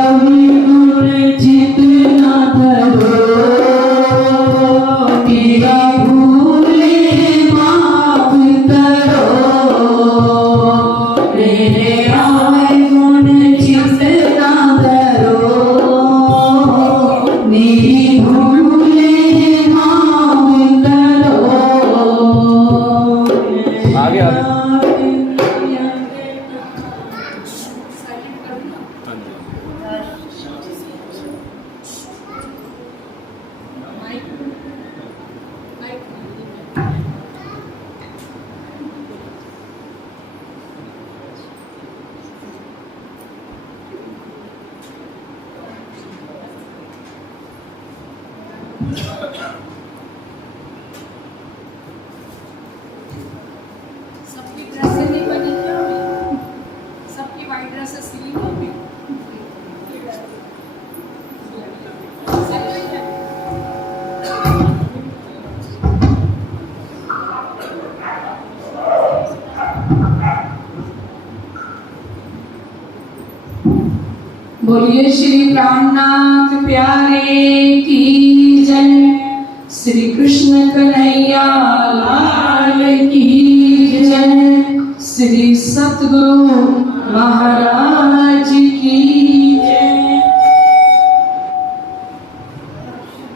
कवि गुण जितना धरो मेरा भूले माफ करो मेरे आए गुण जितना धरो मेरी भूले माफ करो। आगे आगे सबकी ड्रेसें नहीं बनी क्या अभी? सबकी वाइट ड्रेसें सिली हो अभी? सही है। बोलिए श्री प्राणनाथ प्यारे की जय। श्री कृष्ण कन्हैया लाल की जय। श्री सतगुरु महाराज की जय।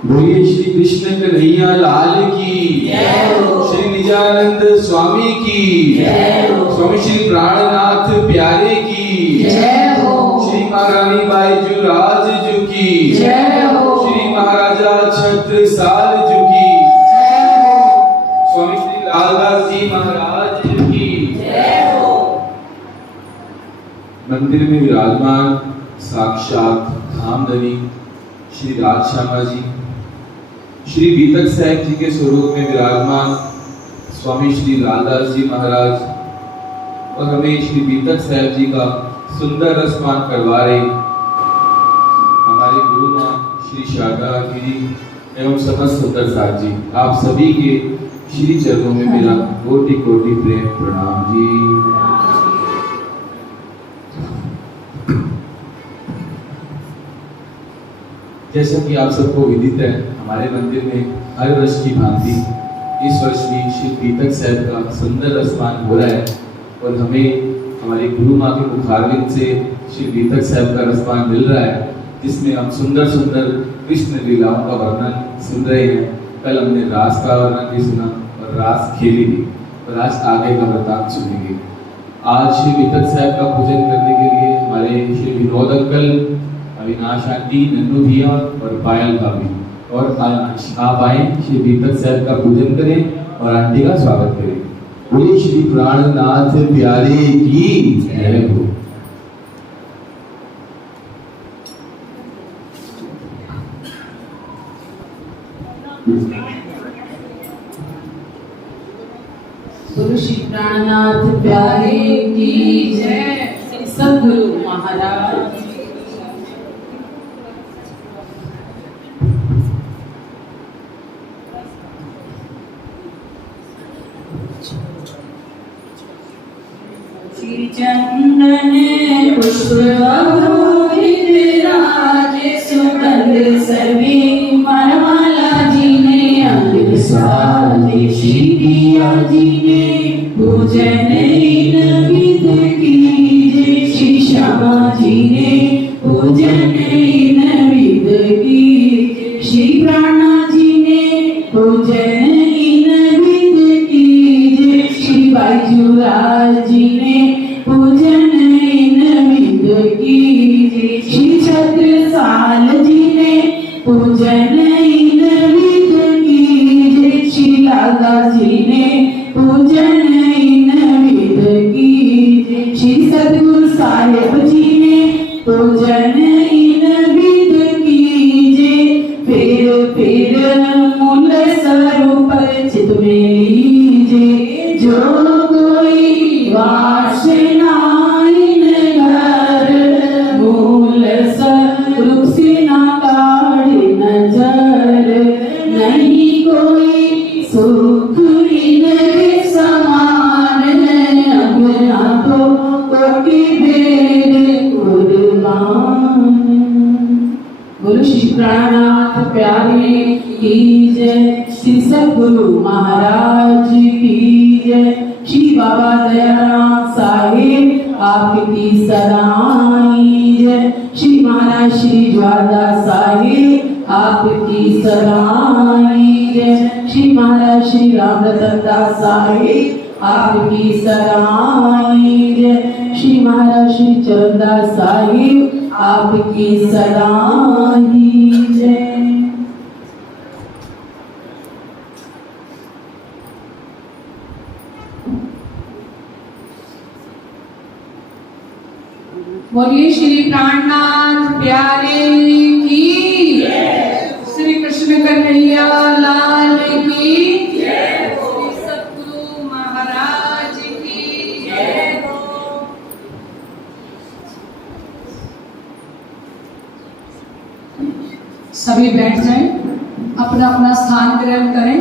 बोलिए श्री कृष्ण कन्हैया लाल की जय हो। श्री निजानंद स्वामी की जय हो। स्वामी श्री प्राणनाथ प्यारे की जय हो। श्री महारानी बाईजू राज जी की जय हो। श्री महाराजा छत्रसाल जी की जय हो। स्वामी श्री लालदास जी महाराज की जय हो। मंदिर में विराजमान साक्षात धामधनी श्री राजश्यामा जी, श्री बीतक साहब जी के स्वरूप में विराजमान स्वामी श्री लालदास जी महाराज और हमें श्री बीतक साहब जी का सुंदर रसपान करवा रहे हमारे गुरु माँ श्री शारदा गिरी एवं समस्त सुंदर साथ जी, आप सभी के श्री चरणों में मेरा कोटि कोटि प्रेम प्रणाम जी। जैसा कि आप सबको विदित है, हमारे मंदिर में हर वर्ष की भांति इस वर्ष भी श्री बीतक साहब का सुंदर रसपान हो रहा है और हमें हमारे गुरु माँ के मुखारविंद से श्री बीतक साहब का रसपान मिल रहा है, जिसमें हम सुंदर सुंदर कृष्ण लीलाओं का वर्णन सुन रहे हैं। कल हमने रास का वर्णन भी सुना और रास खेली भी, और आज आगे का वृतांत सुनेंगे। आज श्री बीतक साहब का पूजन करने के लिए हमारे श्री विनोद अंकल, अविनाश आंटी, नन्नू भैया और पायल भाभी और आप आए श्री बीतक साहब का पूजन करें और आंटी का स्वागत करें। बोलिए श्री प्राणनाथ प्यारे की जय हो। गुरु श्री प्राणनाथ प्यारे की जय। श्री सद्गुरु महाराज श्री चंदन पुष्प राज सुगंध सर्वे मनमाला जी ने अंग स्वादि श्री दिया जी ने पूजन विद की श्री श्यामा जी ने पूजन विद की श्री प्राणा जी ने पूजन विद की श्री बाईजू राज जी ने पूजन विद की श्री छत्रसाल जी ने पूजन विद की श्री लालदास जी ने पूजन विद की श्री सतगुरु साहेब जी ने पूजन प्राणनाथ प्यारे की जय, श्री सद्गुरु महाराज की जय, श्री बाबा दयाराम साहेब आपकी सदाई जय, श्री महाराज श्री ज्वारदास साहेब आपकी सदाई जय, श्री महाराज श्री राम रतन दास साहेब आपकी सदाई जय, श्री महाराज श्री चरणदास साहिब आपकी सदाई जय। बोलिए श्री प्राणनाथ प्यारे की, श्री कृष्ण कन्हैया लाल की, श्री सद्गुरु महाराज की जय। सभी बैठ जाएं, अपना अपना स्थान ग्रहण करें।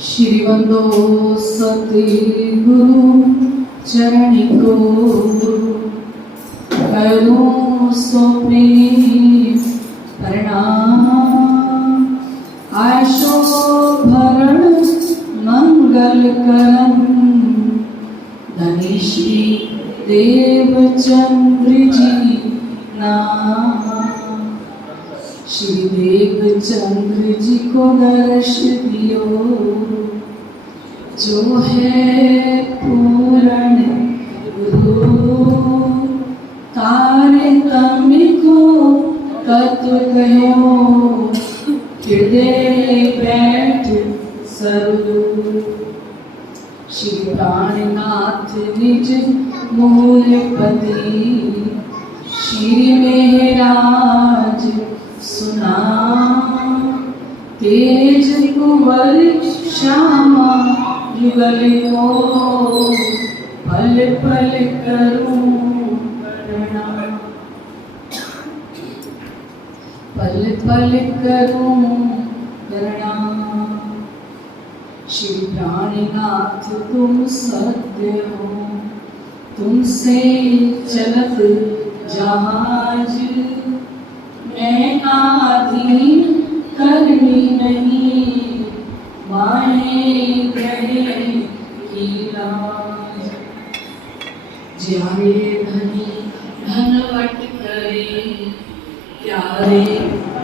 श्री वंदो सतगुरु चरण को, करूं सो प्रेम प्रणाम। आशो भरण मंगल करम, धनीश्री देवचंद्र जी नाम। श्री देवचंद्र जी को दर्श दियो, जो है पूर्ण गुरु। तारे तम्य को तत्व कहो, हृदय बैठ सरदू। श्री प्राणनाथ निज मूलपति, श्री मेहराज सुना। तेज कुंवर श्यामा युगल को, पल पल करूं प्रणाम। पल पल करूं प्रणाम। श्री प्राणनाथ तुम सत्य हो, तुमसे चलत जहाज। मैं आधीन करनी नहीं, माहे ग्रहे की लाज। ज्यारे धनी धनवट करे, प्यारे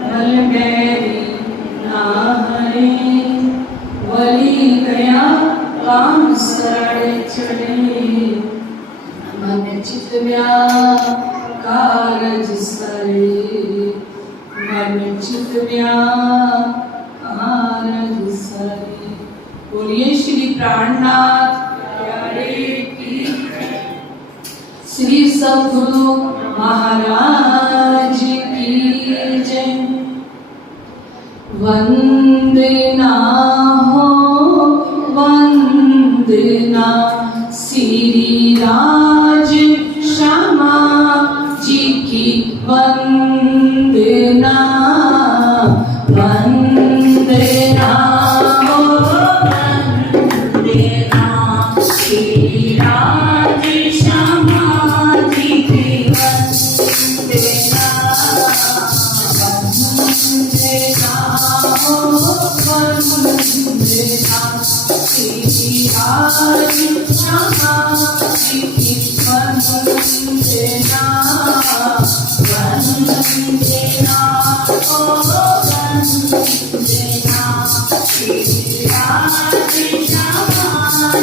बल बैरी ना हरे। वली गया काम सड़ चढ़े, मन चित कारज सरे। मन चित कारज सरे। बोलिए श्री प्राणनाथ प्यारे की, श्री सद्गुरु महाराज की जय। वंदना हो वंदना, श्री राज श्यामा जी की वंदना। वंदना हो वंदना, श्री राज श्यामा जी की वंदना। वंदना हो वंदना, श्री राज श्यामा जी की वंदना। वंदना हो वंदना, श्री राज श्यामा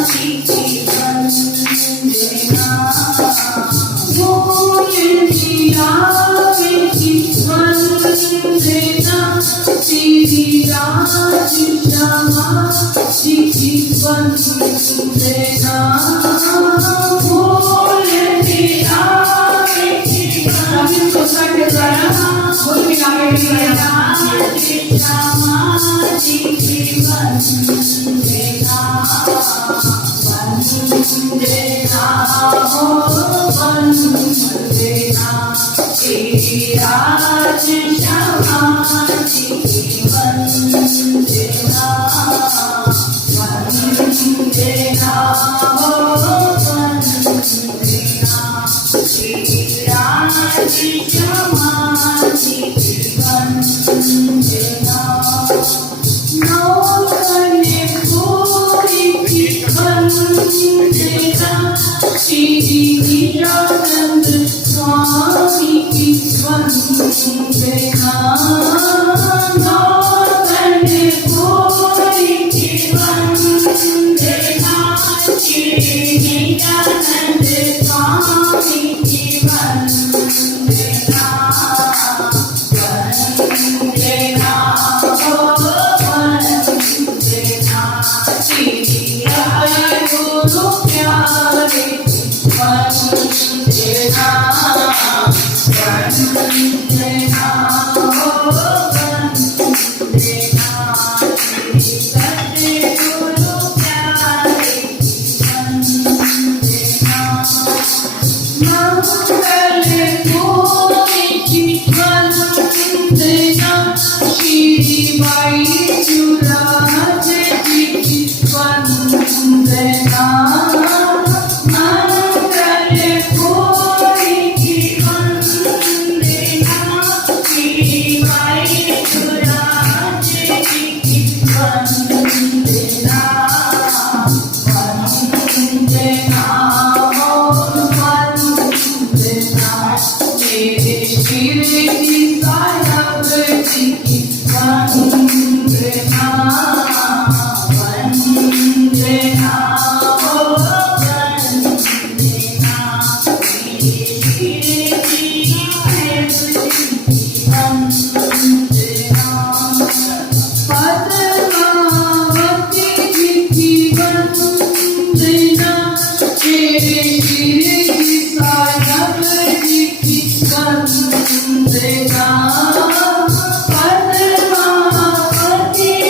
जी की वंदना। बोल दिया की वंदना, श्री राज श्यामा जी की वंदना। बोल दिया तो सट करा, बोल दिया श्यामा जी की वंदना। वंदना हो वंदना, श्री राज श्यामा जी की वंदना। वंदना हो वंदना, श्री राज श्यामा जी की शीरे की सायब जी की वंदना वंदना हो वंदना शीरे की सायब जी की वंदना पद्मावती जी की वंदना शीरे की सायब जी की वंदना पद्मावती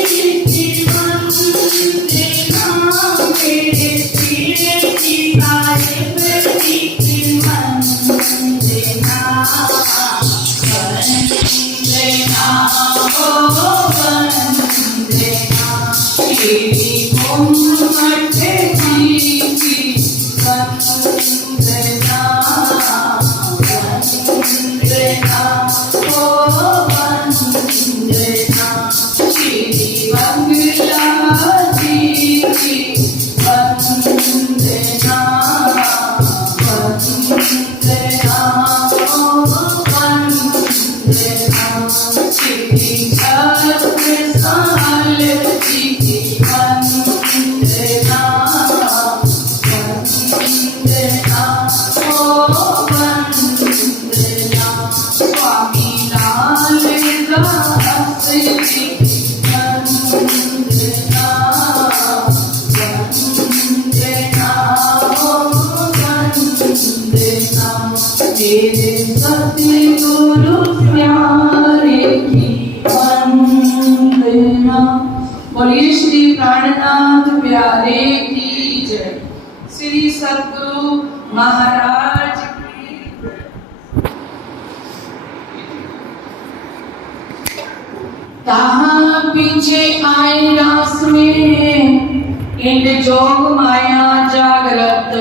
जी की वंदना मेरे शीरे की सायब जी की वंदना वंदना हो वंदना श्री घूमट जी की वंदना वंदना हो वंदना श्री बंगला जी की वंदना वंदना हो वंदना श्री छत्रसाल जी की वंदना वंदना हो वंदना स्वामी लाल दास जी की वंदना वंदना हो वंदना मेरे सतगुरु प्यारे की वंदना। बोलिए श्री प्राणनाथ प्यारे की जय। श्री सतगुरु महाराज की जय। ताहाँ पीछे आए रास में इंद जोग माया जागरत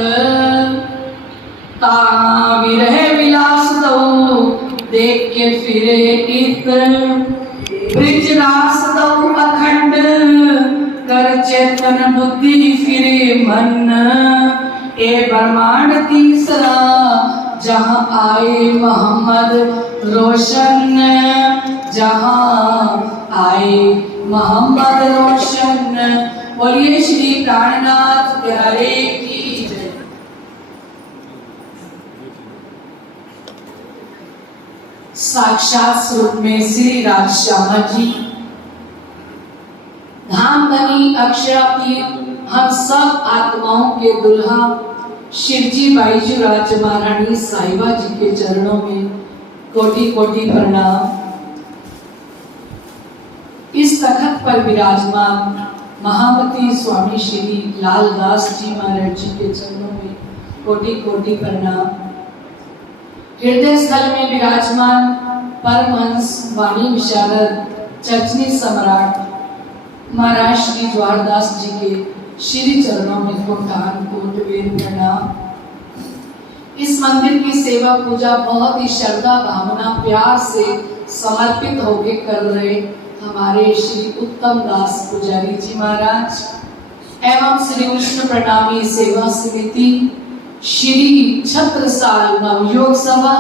ताहाँ विरह विलास दो देख के फिरे इत ब्रिज रास दो अखंड कर चेतन बुद्धि फिरे मन ए ब्रह्मांड तीसरा जहाँ आए मोहम्मद रोशन जहाँ आए मोहम्मद रोशन। बोलिए श्री प्राणनाथ प्यारे की जय। साक्षात स्वरूप में श्री राजश्यामा जी धामधनी अक्षराती हम सब आत्माओं के दुल्हा शिवजी बाईजू राज महारानी साहिबा जी के चरणों में कोटि कोटि प्रणाम। इस तखत पर विराजमान महामती स्वामी श्री लालदास जी महाराज जी के चरणों में कोटि कोटि प्रणाम। हृदय स्थल में विराजमान परमहंस वाणी विशारद चर्चनी सम्राट महाराज श्री द्वारदास जी के श्री चरणों में कोटान कोट वेद प्रणाम। इस मंदिर की सेवा पूजा बहुत ही श्रद्धा भावना प्यार से समर्पित होकर कर रहे हमारे श्री उत्तम दास पुजारी जी महाराज एवं श्री विष्णु प्रणामी सेवा समिति श्री छत्रसाल नवयोग सभा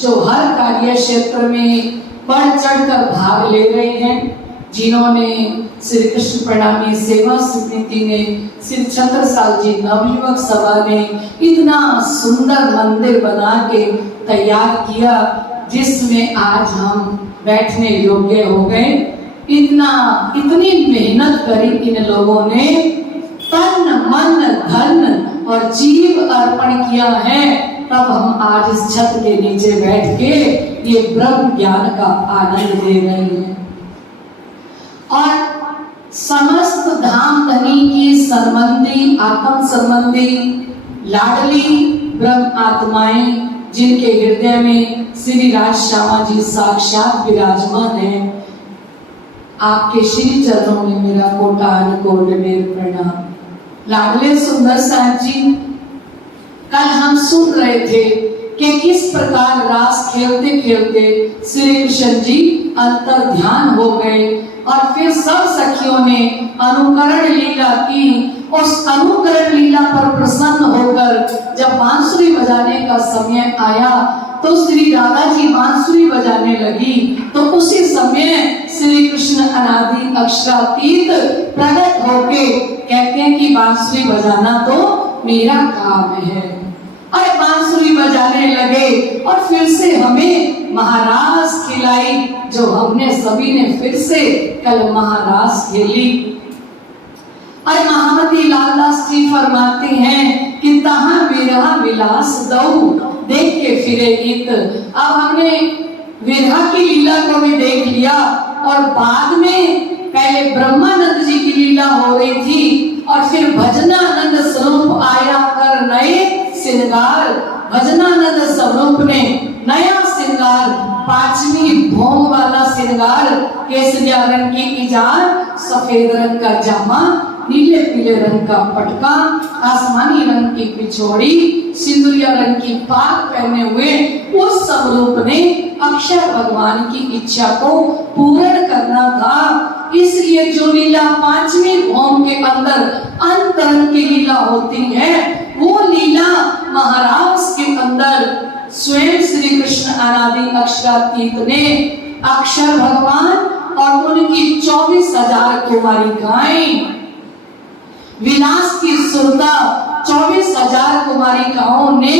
जो हर कार्य क्षेत्र में बढ़ चढ़कर भाग ले रहे हैं, जिन्होंने श्री कृष्ण प्रणामी सेवा समिति ने श्री छत्रसाल जी नवयुवक सभा ने इतना सुंदर मंदिर बना के तैयार किया जिसमें आज हम बैठने योग्य हो गए। इतनी मेहनत करी इन लोगों ने, तन मन धन और जीव अर्पण किया है, तब हम आज इस छत के नीचे बैठ के ये ब्रह्म ज्ञान का आनंद ले रहे हैं। और समस्त धाम धनी की संबंधी आत्म संबंधी लाडली ब्रह्म आत्माएं जिनके हृदय में श्री राजश्यामा जी साक्षात विराजमान हैं, आपके श्री चरणों में मेरा कोटान कोट मेर प्रणाम। लाडले सुंदर साहब जी, कल हम सुन रहे थे कि किस प्रकार रास खेलते खेलते श्री कृष्ण जी अंतर ध्यान हो गए और फिर सब सखियों ने अनुकरण लीला की। उस अनुकरण लीला पर प्रसन्न होकर जब बांसुरी बजाने का समय आया तो श्री राधा जी बांसुरी बांसुरी बजाने लगी तो उसी समय श्री कृष्ण अनादि अक्षरातीत प्रकट होके कहते हैं कि बांसुरी बजाना तो मेरा काम है। और बांसुरी बजाने लगे और फिर से हमें महारास खिलाई, जो हमने सभी ने फिर से कल महारास खेली। और महामती लालदास जी फरमाते हैं कि तहां विरहा विलास दऊ देख के फिरे इत। अब हमने विरहा की लीला को भी देख लिया और बाद में पहले ब्रह्मानंद जी की लीला हो रही थी और फिर भजनानंद स्वरूप आया कर नए श्रृंगार। भजनानंद स्वरूप ने नया श्रृंगार, पांचवी भोग वाला श्रृंगार, केसरिया रंग की इजार, सफेद रंग का जामा, नीले पीले रंग का पटका, आसमानी रंग की पिछोड़ी, सिंदूरिया रंग की पाग पहने हुए उस स्वरूप ने अक्षर भगवान की इच्छा को पूर्ण करना था। इसलिए जो लीला पांचवी भौम के अंदर अंतरंग की लीला होती है, वो लीला महाराज के अंदर स्वयं श्री कृष्ण अनादि अक्षरातीत ने अक्षर भगवान और उनकी 24,000 कुमारिकाएं, विलास की सुरता 24,000 कुमारिकाओं ने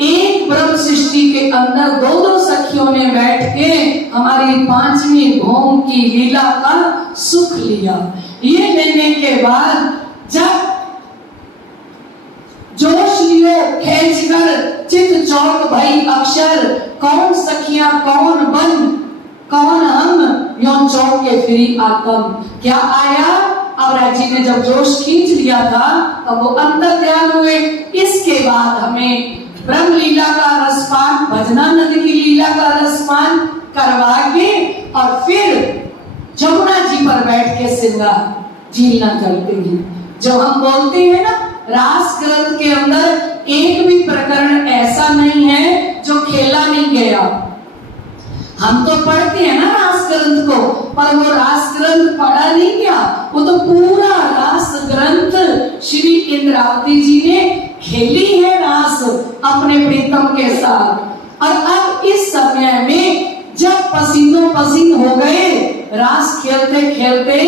एक ब्रह्म सृष्टि के अंदर दो दो सखियों ने बैठ के हमारी पांचवी भौम की लीला का सुख लिया। ये लेने के बाद जब जोश लियो खेच कर चित चौक भई अक्षर, कौन सखियां कौन बन कौन हम, यो चौक के फिरी आत्म। क्या आया? अब राजी ने जब जोश खींच लिया था तब वो अंदर ध्यान हुए। इसके बाद हमें ब्रह्म लीला का रसपान, भजनानंद की लीला का रसपान करवा के और फिर जमुना जी पर बैठ के श्रृंगार झीलना करते हैं। जो हम बोलते हैं ना, रास ग्रंथ के अंदर एक भी प्रकरण ऐसा नहीं है जो खेला नहीं गया। हम तो पढ़ते हैं ना रास ग्रंथ को, पर वो रास ग्रंथ पढ़ा नहीं गया, वो तो पूरा रास ग्रंथ श्री इंद्रावती जी ने खेली है रास अपने प्रीतम के साथ। और अब इस समय में जब पसीनों पसीन हो गए रास खेलते खेलते,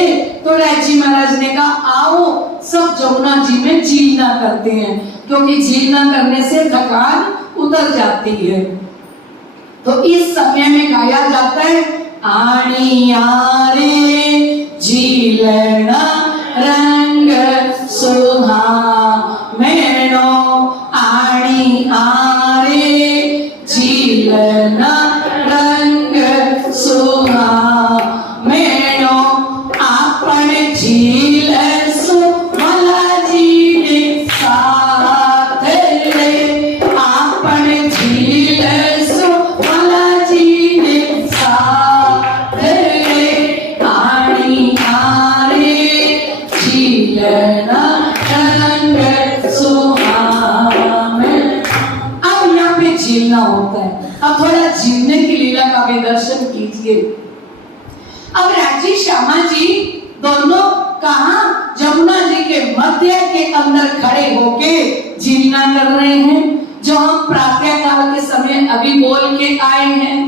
तो राजी महाराज ने कहा आओ सब जमुना जी में झीलना करते हैं, क्योंकि झीलना करने से थकान उतर जाती है। तो इस समय में गाया जाता है आनिया रे झीलना रंग सुहा मैनो, आनी आरे झीलना रंग सुहा मैनो, आपण झील सु मला जीने साथ रे, आपण झील सु मला जीने साथ रे, आनी आरे झीलना रंग सुहा मैनो। अब यहाँ पे झीलना होता है। अब थोड़ा झीलने की लीला का भी दर्शन कीजिए। अब राजी श्यामा जी दोनों कहां जमुना जी के मध्य के अंदर खड़े होके झीलना कर रहे हैं, जो हम प्रातः काल के समय अभी बोल के आए हैं।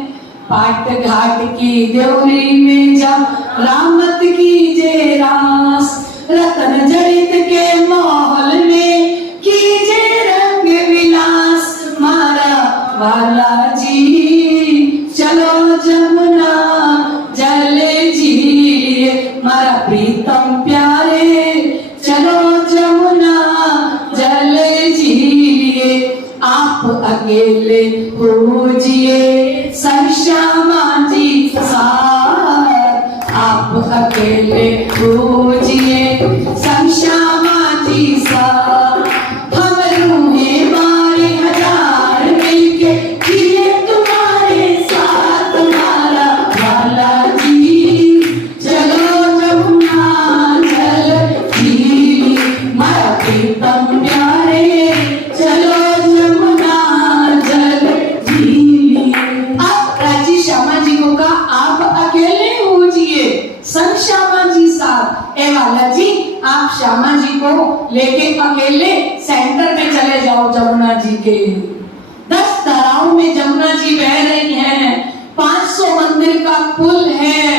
पाट घाट की देवरी में जब रामत की जे रास, रतन जड़ित के महल में कीजे रंग विलास, मारा वाला जी चलो जमुना जल जी, मारा प्रीतम प्यारे चलो जमुना जल जी, आप अकेले पूजिए संग श्यामा जी साथ, आप अकेले पूजिए संग श्यामा जी साथ, हम रूहे 12,000 मिलके का पुल है,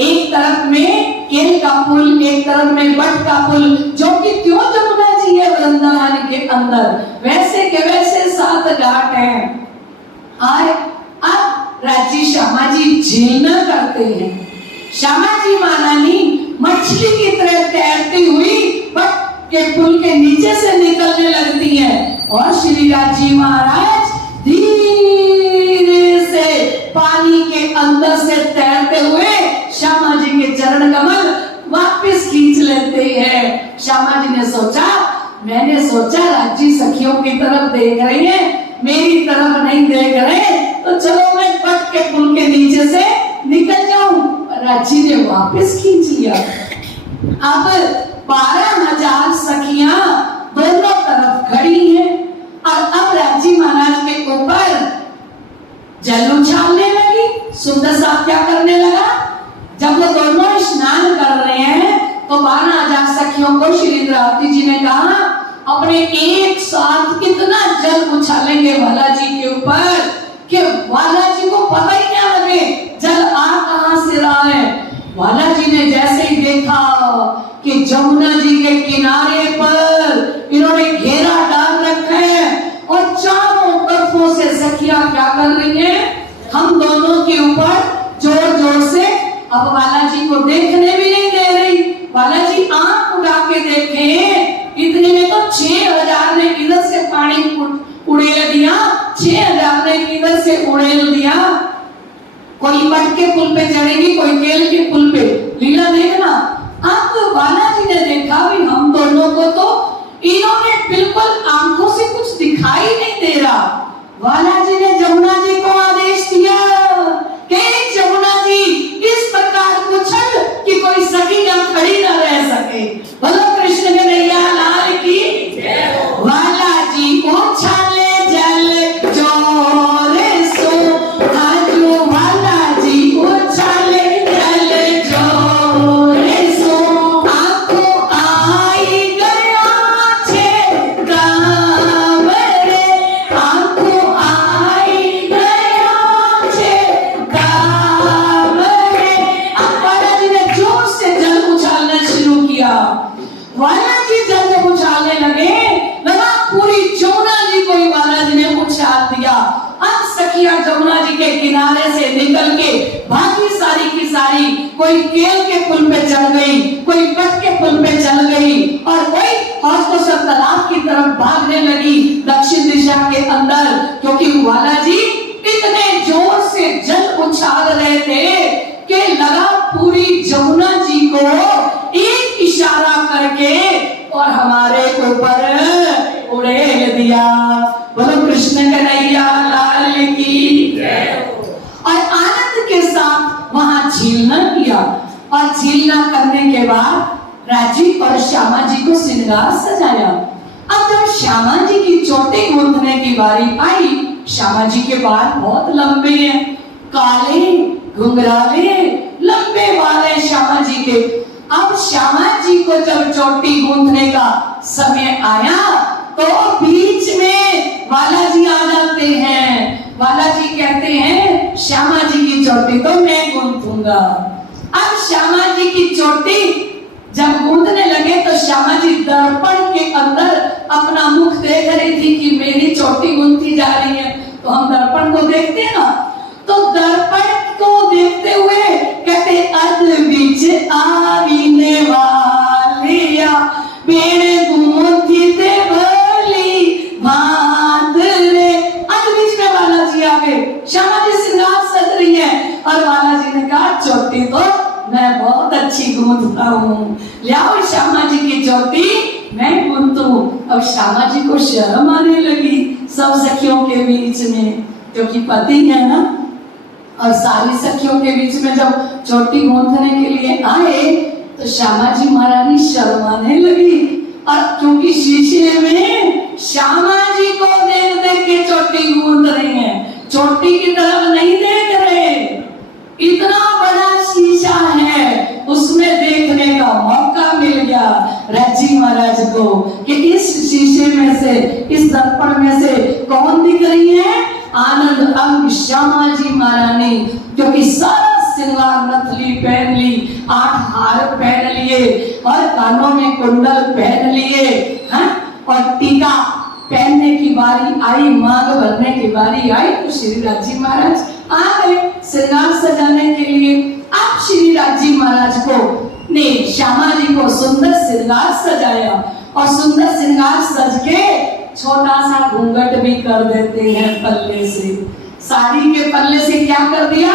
एक तरफ में केल का पुल, एक तरफ में बट का पुल, जो कि क्यों जमुना जी है वृंदावन के अंदर, वैसे के वैसे 7 घाट हैं। और अब राजी श्यामा जी झीलना करते हैं। श्यामा जी महारानी मछली की तरह तैरती हुई बट के पुल के नीचे से निकलने लगती है और श्री राजी महाराज धीरे से पानी के अंदर से तैरते हुए श्यामा जी के चरण कमल वापस खींच लेते हैं। श्यामा जी ने सोचा, मैंने सोचा राजी सखियों की तरफ देख रही है, मेरी तरफ नहीं देख रहे, तो चलो मैं बट के पुल के नीचे से निकल जाऊं। राजी ने वापस खींच लिया। अब 12,000 सखियां दोनों तरफ खड़ी हैं और अब राजी महाराज के ऊपर जल उछालने लगी। सुंदर साहब क्या करने लगा, जब वो दोनों स्नान कर रहे हैं तो 12,000 सखियों को श्री इंद्रावती जी ने कहा, अपने एक साथ कितना जल उछालेंगे वाला जी के ऊपर कि वाला जी को पता ही क्या लगे जल आ कहां से रहा है। वाला जी ने जैसे ही देखा कि जमुना जी के किनारे पर इन्होंने घेरा डाल रखा है और चारों तरफों से सखियां क्या कर रही हैं, हम दोनों के ऊपर जोर जोर से, अब वाला जी को देखने भी नहीं दे रही। वाला जी आंख उड़ा के देखे, इतने में तो 6,000 ने इधर से पानी उड़ेल दिया, 6,000 ने इधर से उड़ेल दिया। कोई बट के पुल पे चढ़ेगी, कोई केल के पुल पे, लीला देखना। अब तो वाला जी ने देखा भी हम दोनों को तो इन्होंने बिल्कुल आंखों से कुछ दिखाई नहीं दे रहा। वाला जी ने जमुना जी को आदेश दिया कि जमुना जी इस प्रकार उछल कि कोई सखी न खड़ी न रह सके। बोलो कृष्ण कन्हैया लाल की जय हो। वाला जी उछाले जल जोर सो, हाजू वाला जी उछाले जल जोर सो, आंखों आई गया छे कांवरे, आंखों आई गया छे कांवरे। अब वाला जी ने जोर से जल उछालना शुरू किया। वाला जी जल जब उछालने लगे, लगा पूरी जमुना जी को ही वाला जी ने उछाल दिया। अब सखियां जमुना जी के किनारे से निकल के भागी सारी की सारी, कोई केल के पुल पे चढ़ गई, कोई बट के पुल पे चल गई और कोई हौसला तालाब की तरफ भागने लगी दक्षिण दिशा के अंदर, क्योंकि वाला जी इतने जोर से जल उछाल रहे थे कि लगा पूरी जमुना जी को एक इशारा करके और हमारे ऊपर उड़ेल दिया। बोलो कृष्ण कन्हैया लाल की जय हो। और आनंद के साथ वहां झीलना किया और झीलना करने के बाद राजी और श्यामा जी को श्रृंगार सजाया। अब जब श्यामा जी की चोटी गूंथने की बारी आई, श्यामा जी के बाल बहुत लंबे हैं, काले घुंघराले लंबे बाल हैं श्यामा जी के। अब श्यामा जी को जब चोटी गूंथने का समय आया तो बीच में वाला जी आ जाते हैं। वाला जी कहते हैं श्यामा जी की चोटी तो मैं गूंथूंगा। अब श्यामा जी की चोटी जब गूंथने लगे तो श्यामा जी दर्पण के अंदर अपना मुख देख रही थी कि मेरी चोटी गूंथी जा रही है। तो हम दर्पण को देखते हैं ना, तो दर्पण को देखते हुए कहते अद बीच आवीने वालिया मेरे गूंथी ते भली भांत रे। अद बीच में वाला जी आ गए, श्यामा जी श्रृंगार सज रही है और वाला जी ने कहा चोटी तो मैं बहुत अच्छी गूंथता हूँ, लाओ श्यामा जी की चोटी मैं गूंथूं। अब श्यामा जी को शर्म आने लगी सब सखियों के बीच में, क्योंकि पति है ना, और सारी सखियों के बीच में जब चोटी गूंथने के लिए आए तो श्यामा जी महारानी शर्माने लगी। और क्योंकि शीशे में श्यामा जी को देख देख के चोटी गूंथ रही हैं, चोटी की तरफ नहीं देख रहे। इतना बड़ा शीशा है, उसमें देखने का मौका मिल गया राजी महाराज को कि इस शीशे में से, इस दर्पण में से कौन दिख रही है। आनंद अंग श्यामा जी महारानी, क्योंकि सारा श्रृंगार नथली पहन ली, 8 हार पहन लिए और कानों में कुंडल पहन लिए हैं, और टीका पहनने की बारी आई, मांग भरने की बारी आई तो श्री राजी महाराज आ गए श्रृंगार सजाने के लिए। अब श्री राजी महाराज को ने श्यामा जी को सुंदर श्रृंगार सजाया, और सुंदर श्रृंगार सज के छोटा सा घूंघट भी कर देते हैं पल्ले से, साड़ी के पल्ले से क्या कर दिया,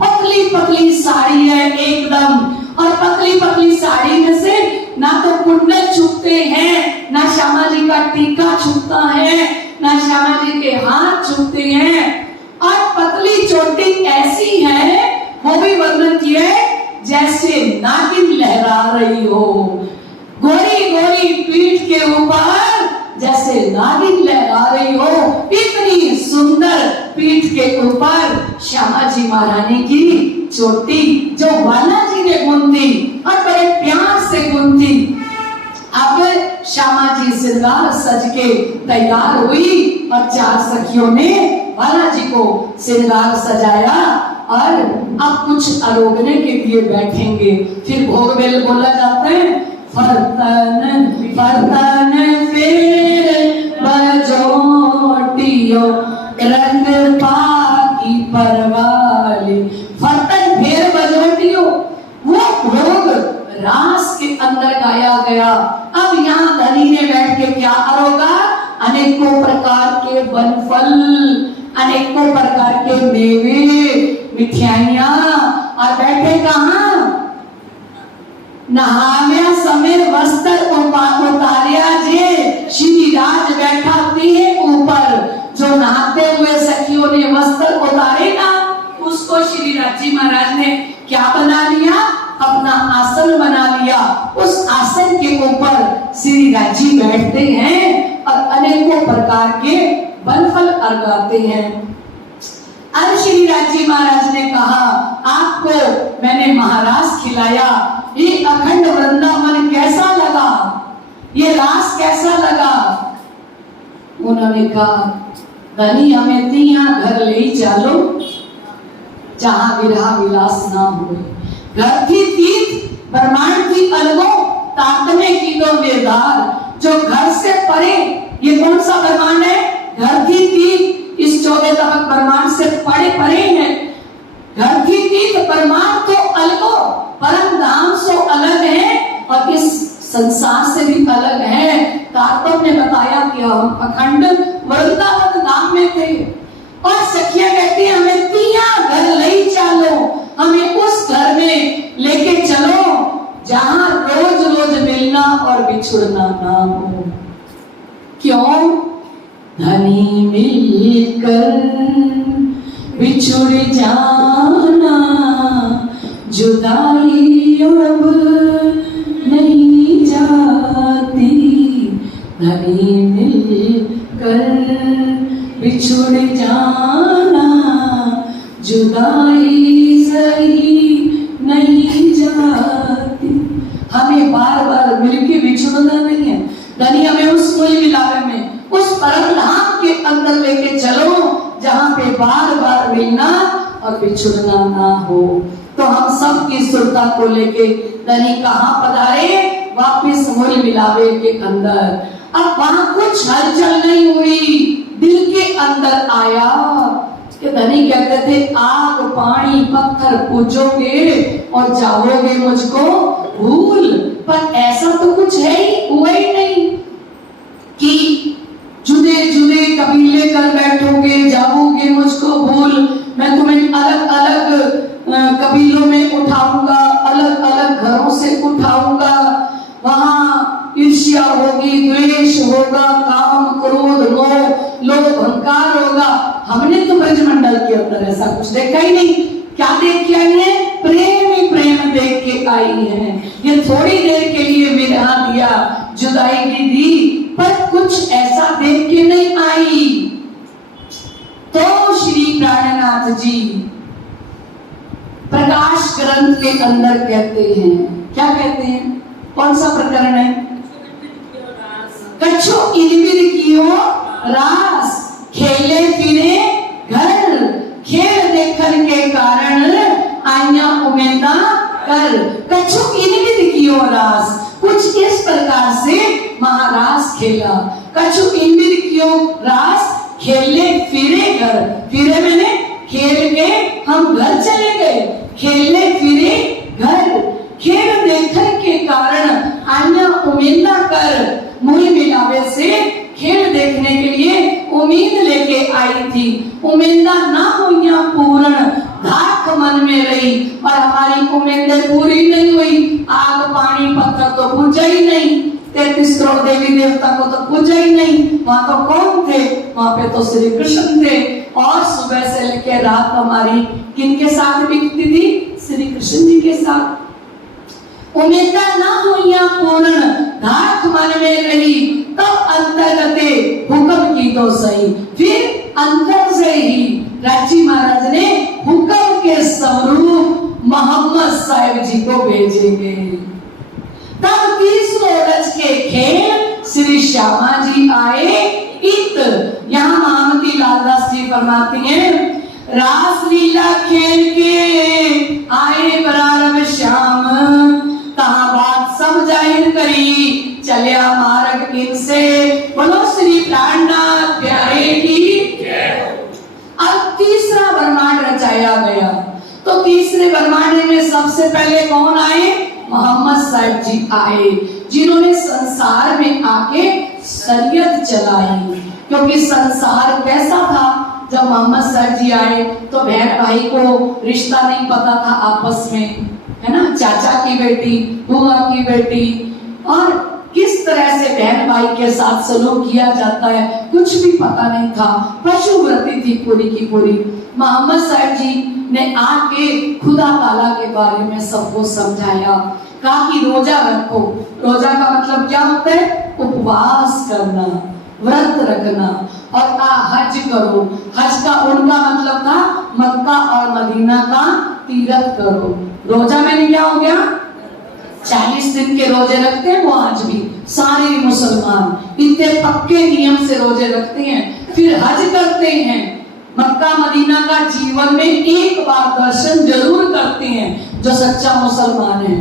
पतली पतली साड़ी है एकदम, और पतली पतली साड़ी में से ना तो कुंडल छुपते हैं, ना श्यामा जी का टीका छुपता है, ना श्यामा जी के हाथ छुपते हैं, और पतली चोटी ऐसी है, वो भी वर्णन किया है जैसे नागिन लहरा रही हो, गोरी गोरी पीठ के ऊपर जैसे नागिन लहरा रही हो, इतनी सुंदर पीठ के ऊपर श्यामा जी महारानी की चोटी जो वाला जी ने बुनती और बड़े प्यार से बुनती। अब श्यामा जी श्रृंगार सज के तैयार हुई और 4 सखियों ने वाला जी को श्रृंगार सजाया, और अब कुछ आरोगने के लिए बैठेंगे। फिर भोग बेल बोला जाता है, फरतन फरतन फेर बरजोटियो रंग पाकी परवाली, फरतन फेर बजोटियो वो भोग रास के अंदर गाया गया। अब यहाँ धनी ने बैठ के क्या आरोगा, अनेकों प्रकार के बनफल, अनेकों प्रकार के मेवे, मिठाइयां, और बैठे कहाँ, नहाव्या समय वस्त्र उतारिया जे, श्री राज बैठा है ऊपर, जो नहाते हुए सखियों ने वस्त्र उतारे ना, उसको श्री राजी महाराज ने क्या बना लिया, अपना आसन बना लिया। उस आसन के ऊपर श्री राजी बैठते हैं और अनेकों प्रकार के बनफल अर्घाते हैं। अब श्री राजी महाराज ने कहा, आपको मैंने महाराज खिलाया, ये अखंड वृंदावन कैसा लगा, ये रास कैसा लगा। उन्होंने कहा, धनी हमें यहाँ घर ले चलो जहाँ विरह विलास ना हो, घर की तीर्थ ब्रह्मांड की अलगो ताकने की तो निर्धार, जो घर से परे, ये कौन सा ब्रह्मांड है, घर की तीर्थ इस 14 तबक ब्रह्मांड से परे परे है, घर की तीर्थ ब्रह्मांड तो अलगो, परम धाम सो अलग है और इस संसार से भी अलग है। तारतम ने बताया कि हम अखंड वृंदावन धाम में थे, और सखियां कहती हैं हमें तिया घर ले चलो, हमें उस घर में लेके चलो जहां रोज रोज मिलना और बिछुड़ना ना हो। क्यों, धनी मिलकर बिछुड़ जाना, जुदाई अब नहीं जाती, धनी मिलकर बिछुड़ जाना, जुदाई सही नहीं जाती। हमें बार बार मिलके बिछुड़ना नहीं है, धनी हमें उस मूल मिलावे में, उस परम धाम के अंदर लेके चलो जहाँ पे बार बार मिलना और बिछुड़ना ना हो। तो हम सब की सुरता को लेके धनी कहाँ पधारे, वापिस मूल मिलावे के अंदर। अब वहां कुछ हलचल नहीं हुई, दिल के अंदर आया कि धनी कहते थे, आग पानी पत्थर पूजोगे और जाओगे मुझको भूल, पर ऐसा तो कुछ है ही, हुआ ही नहीं कि जुदे जुदे कबीले कर बैठोगे, जाओगे मुझको भूल, मैं तुम्हें अलग अलग कबीलों में उठाऊंगा, अलग अलग घरों से उठाऊंगा, वहां ईर्ष्या होगी, द्वेष होगा, काम क्रोध मोह लोभ अहंकार होगा। हमने तो ब्रजमंडल के अंदर ऐसा कुछ देखा ही नहीं। क्या देख के आई है, प्रेम ही प्रेम देख के आई है। ये थोड़ी देर के लिए विरह दिया, जुदाई की दी, पर कुछ ऐसा देख के नहीं आई। तो श्री प्राणनाथ जी प्रकाश ग्रंथ के अंदर कहते हैं, क्या कहते हैं, कौन सा प्रकरण है, कच्छो इनबिर कियो रास, खेले फिरे कर कछु इनविद कियो रास। कुछ इस प्रकार से महारास खेला। कछु इनविद कियो रास, खेलने फिरे घर। फिरे मैंने खेल के हम घर चले गए, खेलने फिरे घर। खेल देखने के कारण अन्य उम्मीदा कर, मुई मिलावे से खेल देखने के लिए उम्मीद लेके आई थी। उम्मीदा ना हुई पूर्ण, धाक मन में रही और हमारी उम्मीदें पूरी नहीं हुई। आग पानी पत्थर तो पूजा ही नहीं, 33 करोड़ देवी देवता को तो पूजा ही नहीं। वहां तो कौन थे? वहां पे तो श्री कृष्ण थे। और सुबह से लेकर रात हमारी किनके साथ बीतती थी? श्री कृष्ण जी के साथ। उम्मीदा ना हुई पूर्ण, धाक मन में रही। तब अंतर्गते हुक्म की तो सही, फिर अंतर से ही राजी महाराज ने हुक्म के स्वरूप मोहम्मद साहिब जी को भेजेंगे। तब 30 रोज के खेल श्री श्यामा जी आए इत। यहाँ महामती लालदास जी फरमाती हैं, रास लीला खेल के आए बराबर श्याम, कहा बात सब जाहिर करी, चलिया मार्ग इनसे। बोलो श्री प्राणनाथ प्यारे की। अब तीसरा ब्रह्मांड रचाया गया। तो तीसरे ब्रह्मांड में सबसे पहले कौन आए? मोहम्मद साहिब जी आए, जिन्होंने संसार में आके शरीयत चलाई। क्योंकि संसार कैसा था जब मोहम्मद साहिब जी आए? तो बहन भाई को रिश्ता नहीं पता था आपस में, है ना, चाचा की बेटी, बुआ की बेटी, और किस तरह से बहन भाई के साथ सलूक किया जाता है कुछ भी पता नहीं था। पशुव्रती थी पूरी की पूरी। मोहम्मद साहिब जी ने आके खुदा ताला के बारे में सबको समझाया। कहा कि रोजा रखो। रोजा का मतलब क्या होता है? उपवास करना, व्रत रखना। और हज करो। हज का उनका मतलब था मक्का और मदीना का तीर्थ करो। रोजा में क्या हो गया? 40 दिन के रोजे रखते हैं वो आज भी सारे मुसलमान, इतने पक्के नियम से रोजे रखते हैं। फिर हज करते हैं, मक्का मदीना का जीवन में एक बार दर्शन जरूर करते हैं जो सच्चा मुसलमान है।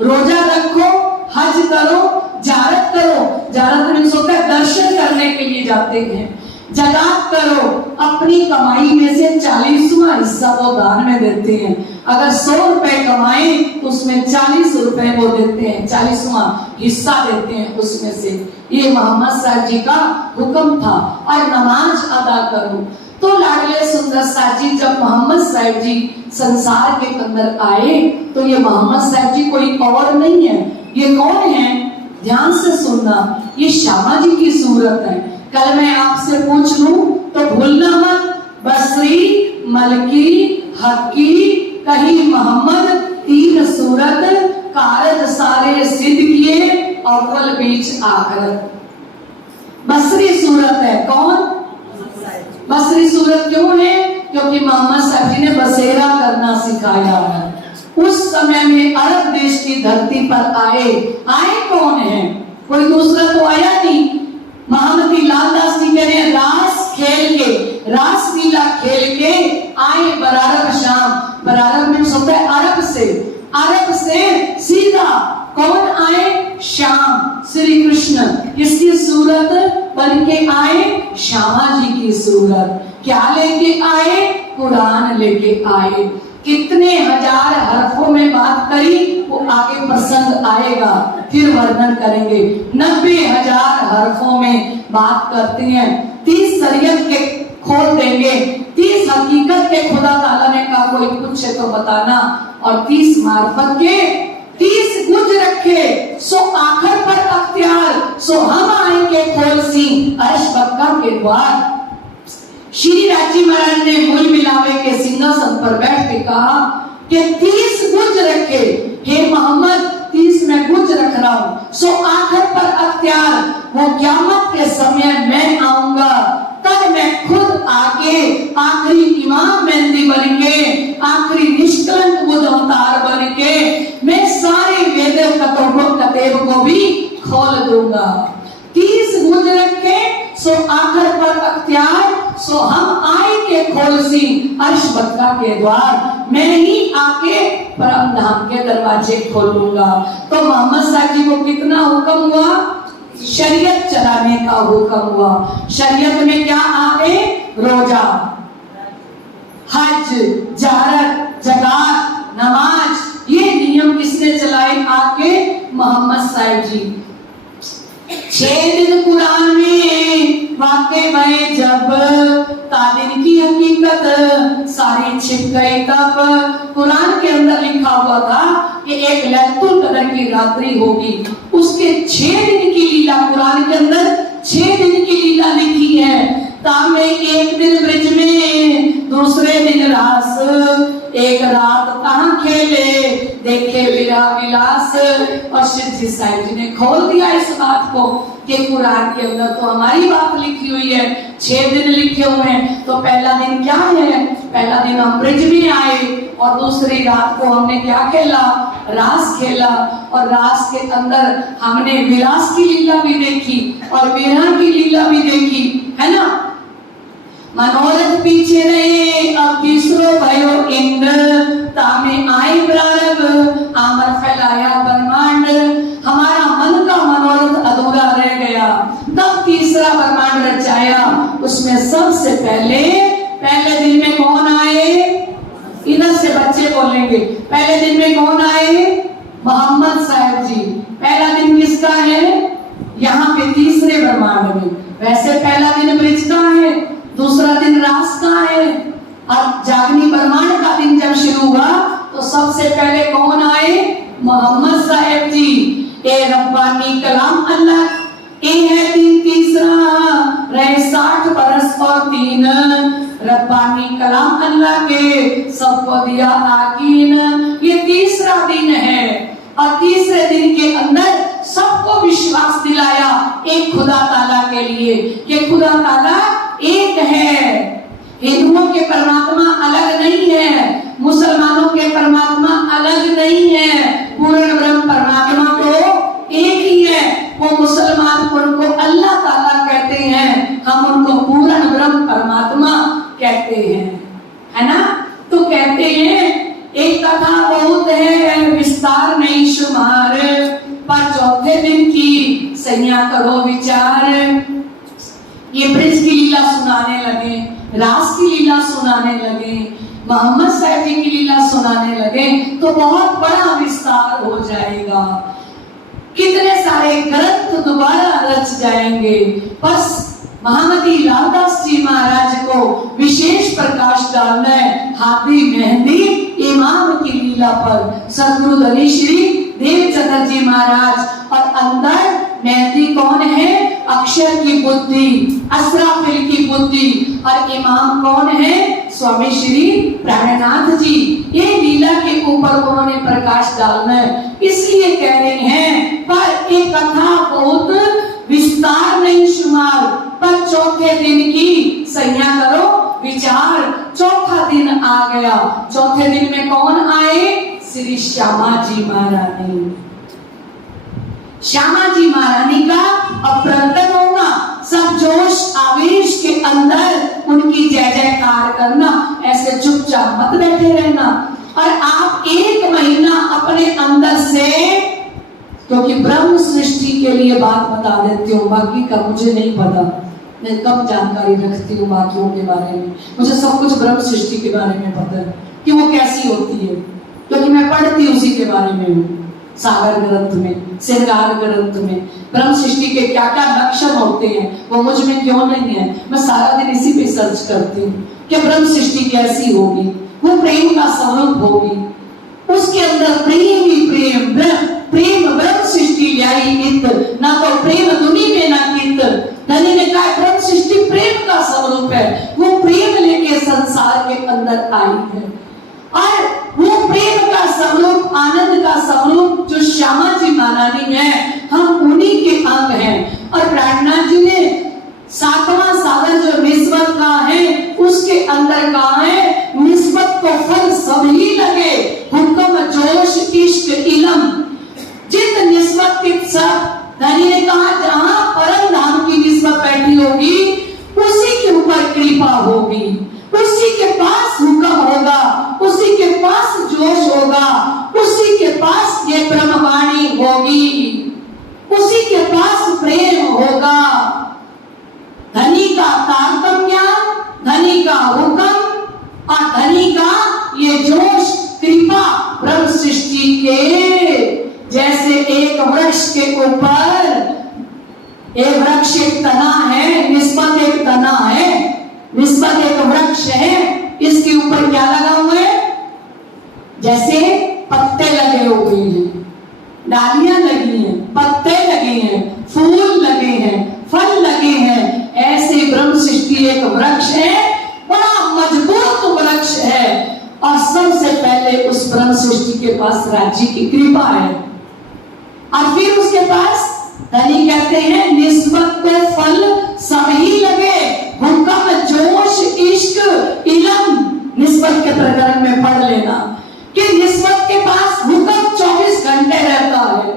रोजा रखो, हज करो, जारत करो। जारत मीन्स होता है दर्शन करने के लिए जाते हैं। जकात करो, अपनी कमाई में से 40वां हिस्सा वो दान में देते हैं। अगर 100 रुपए कमाए तो उसमें 40 रुपए वो देते हैं, 40वां हिस्सा देते हैं उसमें से। ये मोहम्मद साहब जी का हुक्म था। और नमाज अदा करो। तो लाडले सुंदर साहब जी जब मोहम्मद साहब जी संसार के अंदर आए तो ये मोहम्मद साहब जी कोई और नहीं है। ये कौन है? ध्यान से सुनना, ये श्यामा जी की सूरत है। कल मैं आपसे पूछ लूं तो भूलना मत, बसरी, मलकी, हकी, कहीं मोहम्मद, 3 सूरत, कारज सारे सिद्ध किए, अव्वल बीच आखिरत। बसरी सूरत है। कौन? बसरी सूरत क्यों है? क्योंकि मोहम्मद साहब जी ने बसेरा करना सिखाया है। उस समय में अरब देश की धरती पर आए कौन है? कोई दूसरा तो आया नहीं। महामती लालदास जी कह रहे हैं रास खेल के, रास लीला खेल के आए बरारब शाम। बरारब में होता है अरब से। अरब से सीधा कौन आए? श्याम, श्री कृष्ण। किसकी सूरत बन के आए? श्यामा जी की सूरत। क्या लेके आए? कुरान लेके आए। कितने हजार हरफों में बात करी वो आगे प्रसंग आएगा, फिर वर्णन करेंगे। 90,000 हरफों में बात करती हैं। 30 शरीयत के खोल देंगे, 30 हकीकत के खुदा ताला ने कहा कोई पूछे तो बताना, और 30 मार्फत के 30 गुज रखे। सो आखिर पर अख्तियार, सो हम आएंगे खोल सी अर्श बक्का के द्वार। श्री राजी महाराज ने मूल मिलावे के सिंहासन पर बैठ के कहा कि 30 गुज रखे। हे मोहम्मद, 30 में गुज रख रहा हूं। सो आखिर पर अख्तियार, वो क़यामत के समय मैं आऊंगा, तब मैं खुद आके आखिरी इमाम मेहंदी बन के, आखिरी निष्कलंक बुद्ध अवतार बन के मैं सारे वेद कतेब को भी खोल दूंगा। 30 गुज रखे, सो आखिर पर अख्तियार, सो हम आए के खोल सी अर्श बक्का के द्वार। मैं ही आके परम धाम के दरवाजे खोलूंगा। तो मोहम्मद साहब जी को कितना हुक्म हुआ? शरीयत चलाने का हुक्म हुआ। शरीयत में क्या आ गए? रोजा, हज, जारत, जकात, नमाज, ये नियम किसने चलाए? आके मोहम्मद साहब जी। 6 दिन कुरान में वाक़े भये जब तादीन की हकीकत सारी छिप गई तब कुरान के अंदर लिखा हुआ था कि एक लैलतुल कदर की रात्रि होगी। उसके 6 दिन की लीला कुरान के अंदर 6 दिन की लीला लिखी है। तामे एक दिन ब्रिज में, दूसरे दिन रास, एक रात कहाँ खेले, देखे विरा विलास। और शिव जी साहिब जी ने खोल दिया इस बात को कि कुरान के अंदर तो हमारी बात लिखी हुई है, 6 दिन लिखे हुए हैं। तो पहला दिन क्या है? पहला दिन हम ब्रिज में आए और दूसरी रात को हमने क्या खेला? रास खेला। और रास के अंदर हमने विलास की लीला भी देखी और विरह की लीला भी देखी, है ना। मनोरथ पीछे रहे अब तीसरो भयो इंद्र, तामे आए प्रारंभ आमर फैलाया ब्रह्मांड। हमारा मन का मनोरथ अधूरा रह गया, तब तीसरा ब्रह्मांड रचाया। उसमें सबसे पहले दिन में कौन आए? इधर से बच्चे बोलेंगे। पहले दिन में कौन आए? मोहम्मद साहब जी। पहला दिन किसका है? यहाँ पे तीसरे ब्रह्मांड में। वैसे पहला दिन ब्रिज का है, दूसरा दिन रास का है। और जागनी ब्रह्मांड का दिन जब शुरू हुआ तो सबसे पहले कौन आए? मोहम्मद साहब जी। ए रब्बानी कलाम अल्लाह, ए है दिन तीसरा, रहे 60 बरस और 3। रब्बानी कलाम अल्लाह के सबको दिया आकीन। ये तीसरा दिन है और तीसरे दिन के अंदर सबको विश्वास दिलाया एक खुदा ताला के लिए कि खुदा ताला एक है। हिंदुओं के परमात्मा अलग नहीं है, मुसलमानों के परमात्मा अलग नहीं है। पूर्ण ब्रह्म परमात्मा तो एक ही है। वो मुसलमान उनको अल्लाह ताला कहते हैं, हम उनको पूर्ण ब्रह्म परमात्मा कहते हैं, है ना। तो कहते हैं एक कथा बहुत है विस्तार नहीं शुमार, पर चौथे दिन की सैया करो विचार। ये ब्रिज की लीला सुनाने लगे, रास की लीला सुनाने लगे, मोहम्मद साहब जी की लीला सुनाने लगे तो बहुत बड़ा विस्तार हो जाएगा। कितने सारे ग्रंथ दोबारा रच जाएंगे। बस महामती लालदास जी महाराज को विशेष प्रकाश डालना है हाथी मेहंदी इमाम की लीला पर। सदगुरु धनी श्री देवचंद्र जी महाराज और अंदर मेहंदी कौन है? अक्षर की बुद्धि, असराफिल की बुद्धि। और इमाम कौन है? स्वामी श्री प्राणनाथ जी। ये लीला के ऊपर उन्होंने प्रकाश डालना है, इसलिए कह रहे हैं। पर एक कथा बहुत विस्तार नहीं शुमार, पर चौथे दिन की सैया करो विचार। चौथा दिन आ गया। चौथे दिन में कौन आए? श्री श्यामा जी महारानी। श्यामा जी महारानी का अप्रतन होगा, सब जोश आवेश के अंदर उनकी जय जयकार करना, ऐसे चुपचाप मत बैठे रहना। और आप 1 महीना अपने अंदर से, क्योंकि ब्रह्म सृष्टि के लिए बात बता देती हूँ, बाकी का मुझे नहीं पता, मैं कम जानकारी रखती हूँ बाकियों के बारे में। मुझे सब कुछ ब्रह्म सृष्टि के बारे में पता है कि वो कैसी होती है, क्योंकि मैं पढ़ती उसी के बारे में हूँ। सागर ग्रंथ में, श्रृंगार ग्रंथ में ब्रह्म सृष्टि के क्या क्या लक्षण होते हैं, वो मुझ में क्यों नहीं है। मैं सारा दिन इसी पे सर्च करती हूँ कि ब्रह्म सृष्टि कैसी होगी। वो प्रेम का स्वरूप होगी, उसके अंदर प्रेम ही प्रेम, प्रेम ब्रह्म सृष्टि लाई इत, ना तो प्रेम दुनी में ना कित। धनी ने कहा ब्रह्म सृष्टि प्रेम का स्वरूप है, वो प्रेम लेके संसार के अंदर आई है। और वो प्रेम का स्वरूप, आनंद का स्वरूप जो श्यामा जी महारानी है, हम उन्हीं के अंग हैं। और प्राणनाथ जी ने 7वां सागर जो निस्बत का है, उसके अंदर कहा है निस्बत को फल सभी लगे, हुक्म जोश इश्क इलम, जित निस्बत तित सब। धनी ने कहा जहां परम धाम की निस्बत बैठी होगी, उसी के ऊपर कृपा होगी, उसी के पास हुक्म होगा, उसी के पास ब्रह्मवाणी होगी, उसी के पास प्रेम होगा। धनी का तारतम्य, धनी का हुक्म और धनी का ये जोश, कृपा ब्रह्म सृष्टि के। जैसे एक वृक्ष के ऊपर, एक वृक्ष एक तना है, निस्बत एक तना है, निस्बत एक वृक्ष है, इसके ऊपर क्या लगा हुआ है? जैसे पत्ते लगे हुए हैं, डालियां लगी हैं, पत्ते लगे हैं, फूल लगे हैं, फल लगे हैं। ऐसे ब्रह्म सृष्टि एक वृक्ष है, बड़ा मजबूत वृक्ष है। और सबसे पहले उस ब्रह्म सृष्टि के पास राज्य की कृपा है, और फिर उसके पास धनी कहते हैं निस्बत को फल सब ही लगे, हुक्म जोश इश्क इलम। निस्बत के प्रकरण में पढ़ लेना कि निस्बत के पास हुक्म 24 घंटे रहता है,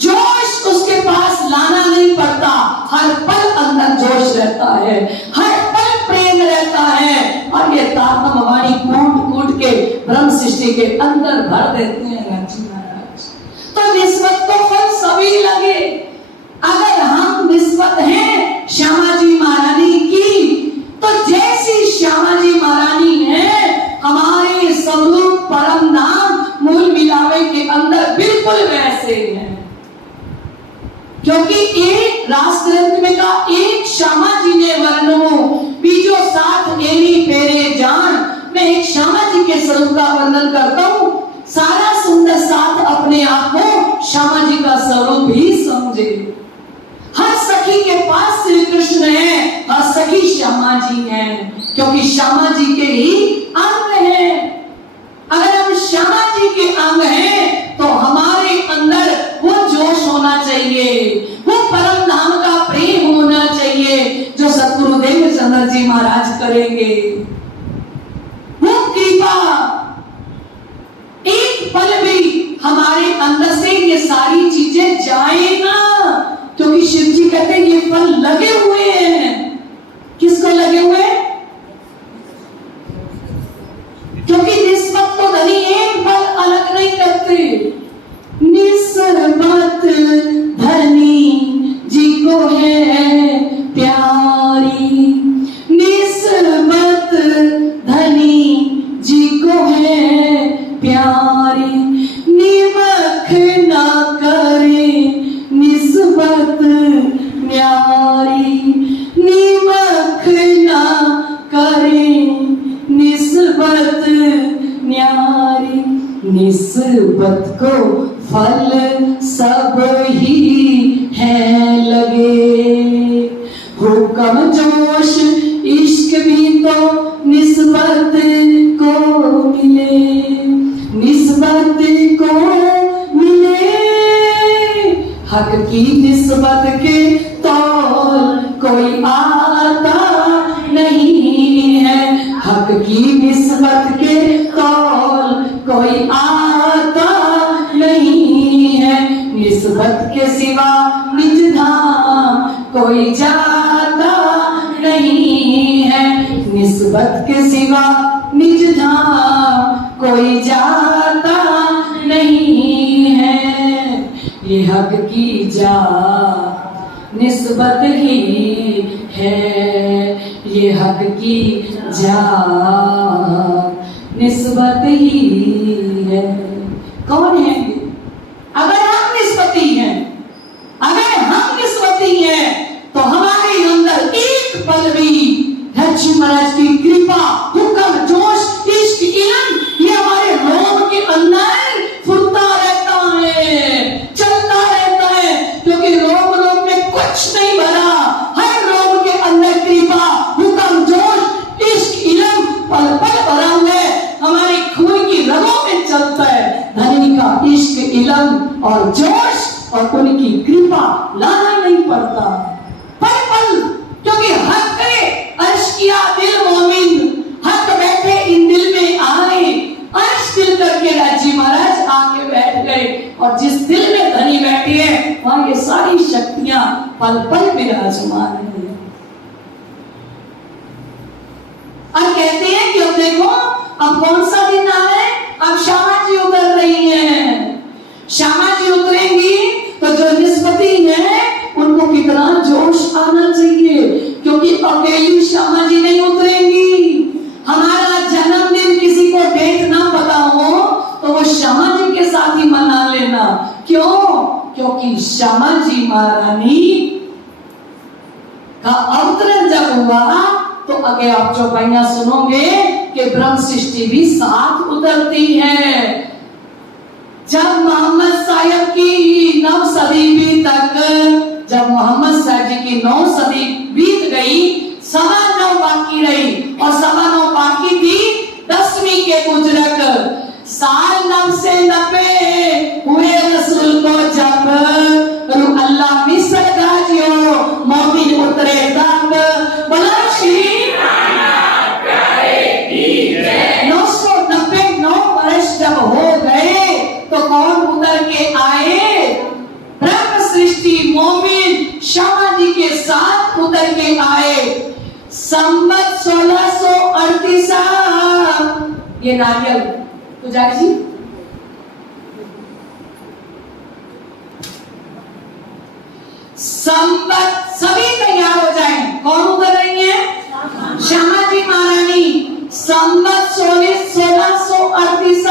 जोश उसके पास लाना नहीं पड़ता, हर पल अंदर जोश रहता है, हर पल प्रेम रहता है। और ये तारतम्य वाणी कूट कूट के ब्रह्म सृष्टि के अंदर भर देते हैं राजी महाराज। तो निस्बत को फल सभी लगे। अगर हम निस्बत हैं श्यामा जी महारानी की, तो जैसी श्यामा जी महारानी है हमारे स्वरूप परम नाम मूल मिलावे के अंदर बिल्कुल वैसे हैं। क्योंकि एक रास ग्रंथ में का एक श्यामा जी ने वर्णो बीजो साथ एनी फेरे जान। मैं एक श्यामा जी के स्वरूप का वर्णन करता हूँ, सारा सुंदर साथ अपने आप को श्यामा जी का स्वरूप ही समझे। हर सखी के पास श्री कृष्ण है, हर सखी श्यामा जी हैं, क्योंकि श्यामा जी के ही अंग हैं। अगर हम श्यामा जी के अंग हैं तो हमारे अंदर वो जोश होना चाहिए, वो परम धाम का प्रेम होना चाहिए जो सतगुरुदेव चंद्र जी महाराज करेंगे। वो कृपा एक पल भी हमारे अंदर से ये सारी चीजें जाए ना, क्योंकि शिव जी कहते हैं ये फल लगे हुए हैं। किसको लगे हुए हैं? क्योंकि निस्बत को धनी एक पल अलग नहीं करते। निस्बत धनी जी को है प्यारी, निस्बत धनी जी को है प्यारी, निमख ना करे निस्बत न्यारी, निमख ना करे निस्बत न्यारी। निस्बत को फल सब ही है लगे, हुक्म जोश इश्क भी तो निस्बत को मिले, निस्बत को मिले। हक की निस्बत के तौल कोई आता नहीं है, हक की निस्बत के तौल कोई आता नहीं है। निस्बत के सिवा निज धाम कोई जाता नहीं है, निस्बत के सिवा निज धाम कोई जाता नहीं है। ये हक की जा निस्बत ही है, ये हक की जा निस्बत ही है। कौन है? अगर हम निस्बती हैं, अगर हम निस्बती हैं तो हमारे अंदर एक पल भी लक्ष्मी महाराज की कृपा, हुक्म, जोश, इश्क, इल्म ये हमारे रोम के अंदर फुरता रहता है, चलता रहता है। क्योंकि रोम रोम में कुछ नहीं भरा, हर रोम के अंदर कृपा, हुक्म, जोश, इश्क, इल्म पल पल भरा हुआ है, हमारे खून की रगों में चलता है। धनी का इश्क, इल्म और जोश और उनकी कृपा लाना नहीं पड़ता पल पल, क्योंकि हक करे अर्श किया दिल मोमिन, हक बैठे इन दिल में आए, अर्श दिल करके राजी महाराज आके बैठ गए। और जिस दिल में धनी बैठे हैं वहां ये सारी शक्तियां पल पल विराजमान है। और कहते हैं कि अब देखो अब कौन सा दिन आ रहा है, अब श्यामा जी उतर रही हैं। क्यों? क्योंकि श्यामा जी महारानी का अवतरण जब हुआ तो आगे आप चौपाइयां सुनोगे कि ब्रह्म सृष्टि भी साथ उतरती है। जब मोहम्मद साहब की 9 सदी भी तक, जब मोहम्मद साहब जी की 9 सदी बीत गई, 9.25 बाकी रही और 9.25 बाकी थी 10वीं के गुजरक। साल 9 से 90 हुए रसूल को जब अल्लाह मिस्र गाजियो मोमिन उतरे तब। बोला श्री 999 वर्ष जब हो गए तो कौन उतर के आए? ब्रह्म सृष्टि मोमिन श्यामा जी के साथ उतर के आए। संवत 1638। ये नारियल पुजारी जी संवत, सभी तैयार हो जाएं। कौन उतर रही है? श्यामा जी महारानी। संवत 1638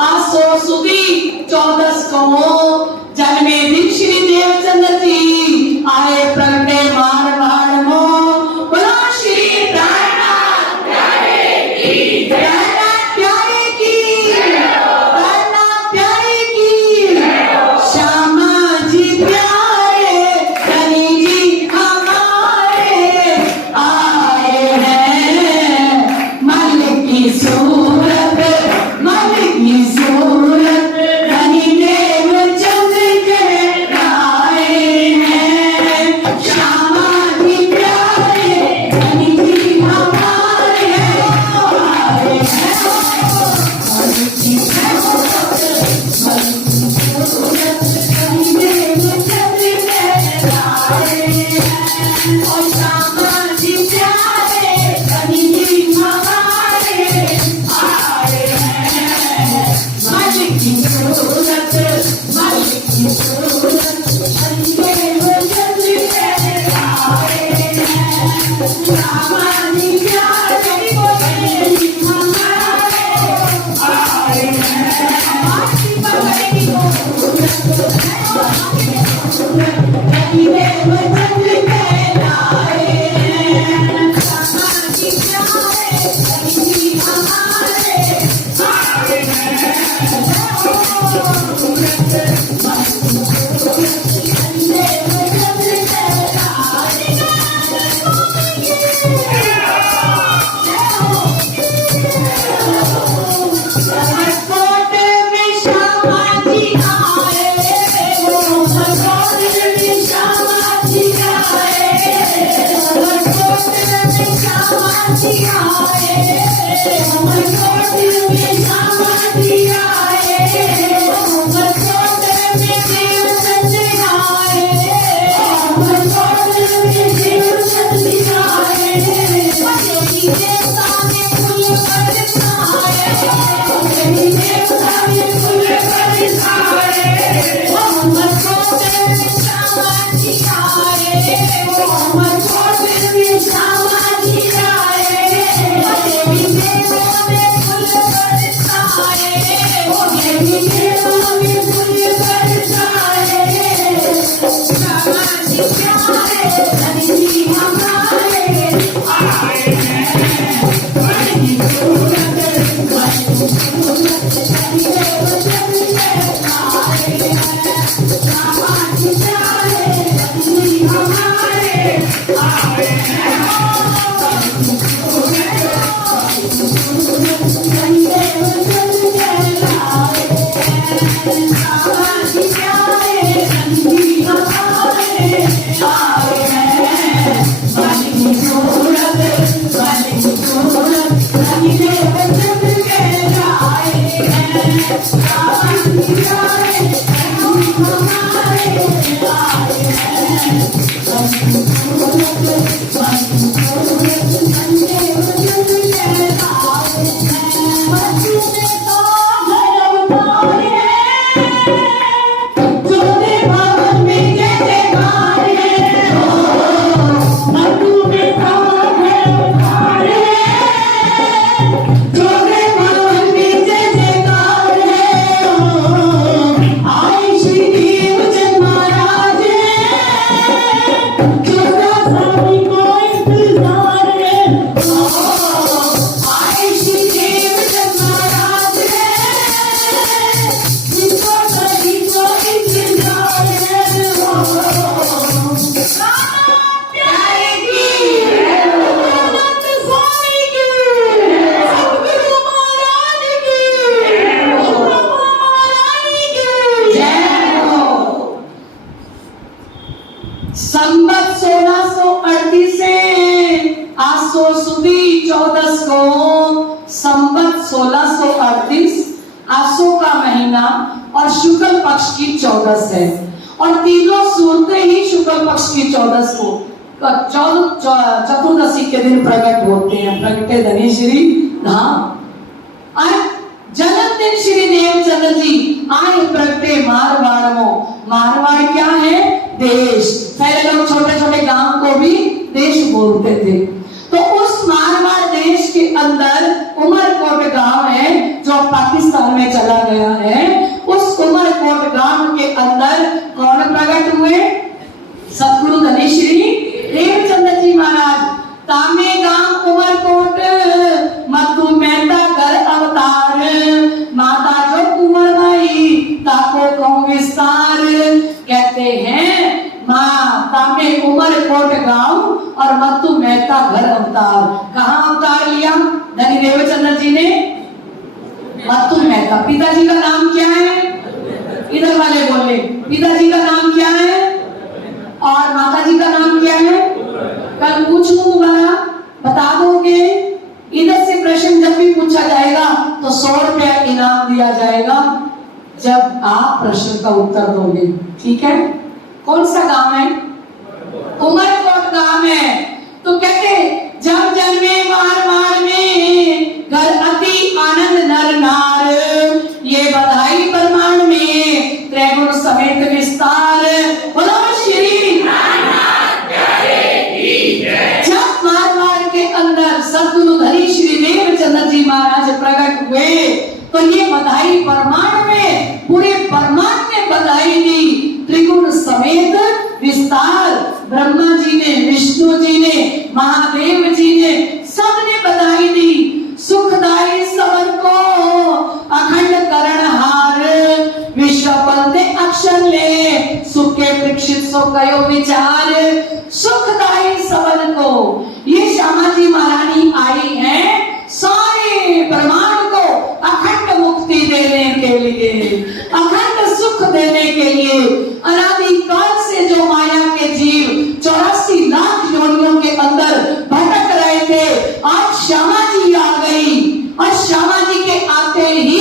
आसो सुदी 14 को जन्मे दिन श्री देवचंद्र जी आए प्रगटे मारवाड़ मो। बोला श्री प्राणनाथ प्यारे की, प्राणनाथ प्यारे की, प्राणनाथ प्यारे की। श्यामा जी प्यारे धनी जी हमारे आए हैं। मलिक की सूरत, मलिक की सूरत धनी देवचंद्र के आए हैं। श्यामा जी प्यारे धनी जी हमारे आए हैं। मलिक की सूरत, मलिक की सूरत धनी देवचंद्र के आए हैं। और श्यामा जी प्यारे धनी जी हमारे आए हैं। मलिक की सूरत, मलिक की सूरत धनी देवचंद्र के आए हैं। श्यामा जी प्यारे धनी जी हमारे आए हैं। आरती बजाएगी तो धनी देवचंद्र के आए हैं। श्यामा जी प्यारे धनी जी हमारे आए हैं। धनी देवचंद्र के आए समरकोट में श्यामा जी आए, समरकोट में श्यामा जी आए। समरकोट में श्यामा जी आए, समरकोट में श्यामा जी आए। समरकोट में देवचंद्र आए, समरकोट में देवचंद्र आए। देवी देवता ने फूल बरसाए, देवी देवता ने फूल बरसाए। समरकोट में श्यामा जी आए, समरकोट में श्यामा जी आए। देवी देवता ने फूल बरसाए। 1438 आसो का महीना और शुक्ल पक्ष की 14 है। और तीनों सूरतें ही शुक्ल पक्ष की 14 को चतुर्दशी के दिन प्रकट होते हैं। प्रगटे धनी श्री धाम। और जन्मदिन श्री देवचंद्र जी आए प्रगटे मारवाड़ में। मारवाड़ क्या है? देश। पहले लोग छोटे छोटे गांव को भी देश बोलते थे। तो उस मारवाड़ देश के अंदर उमरकोट गांव है जो पाकिस्तान में चला गया है। उस उमरकोट गांव के अंदर कौन प्रकट हुए? सतगुरु धनी श्री देवचंद्र जी महाराज। तामे गांव उमरकोट मधु मेहता घर अवतार। माता जो कुंवर भाई ताको कहूं विस्तार। कहते हैं माँ तामे उमरकोट गांव और मधु मेहता घर अवतार। कहाँ अवतार लिया धनी देवचंद्र जी ने? मधु मेहता। पिताजी का नाम क्या है? इधर वाले बोले पिताजी का नाम क्या है और माताजी का नाम क्या है? कल पूछ लूं दोबारा, बता दोगे? इधर से प्रश्न जब भी पूछा जाएगा तो 100 रुपया इनाम दिया जाएगा जब आप प्रश्न का उत्तर दोगे। ठीक है? कौन सा गांव है? उमरकोट गांव है। तो कहते जब जन्मे मारवाड़ में घर अति आनंद नर नार। ये बधाई प्रमाण में त्रैगुण समेत विस्तार। बोलो श्री जब मारवाड़ के अंदर सतगुरु धनी श्री देवचंद्र जी महाराज प्रकट हुए तो ये बधाई प्रमाण में पूरे ब्रह्मांड ने बधाई दी। त्रिगुण समेत विस्तार। ब्रह्मा जी ने, विष्णु जी ने, महादेव जी ने, सबने बधाई दी। सुखदाई सबन को अखंड करणहार। विश्व बंदे अक्षर ले सुखे परीक्षित सो कयो विचार। सुखदाई सबन को ये श्यामा जी महारानी आई हैं सारे ब्रह्मांड को अखंड मुक्ति देने के लिए, अखंड सुख देने के लिए। अनादि काल से जो माया के जीव 84 लाख योनियों के अंदर भटक रहे थे, आज श्यामा जी आ गई। और श्यामा जी के आते ही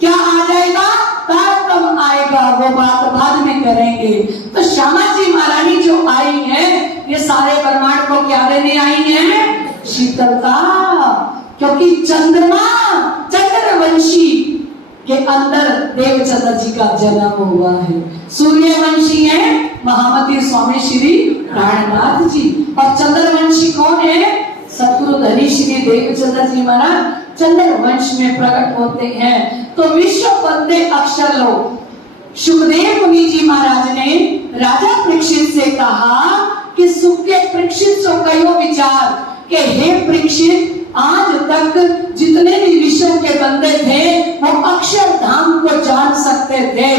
क्या आ जाएगा? तारतम आएगा। वो बात बाद में करेंगे। तो श्यामा जी महारानी जो आई है ये सारे ब्रह्मांड को क्या देने आई है? शीतलता। क्योंकि चंद्रमा चंद्रवंशी के अंदर देवचंद्र जी का जन्म हुआ है। सूर्यवंशी है महामती स्वामी श्री प्राणनाथ जी। और चंद्रवंशी कौन है? सतगुरु धनी श्री देवचंद्र जी महाराज चंद्रवंश में प्रकट होते हैं। तो विश्व वंदे अक्षर लो। सुखदेव मुनि जी महाराज ने राजा परीक्षित से कहा कि सुख के परीक्षित सो कयो विचार के हे परीक्षित, आज तक जितने भी विश्व के बंदे थे वो अक्षर धाम को जान सकते थे,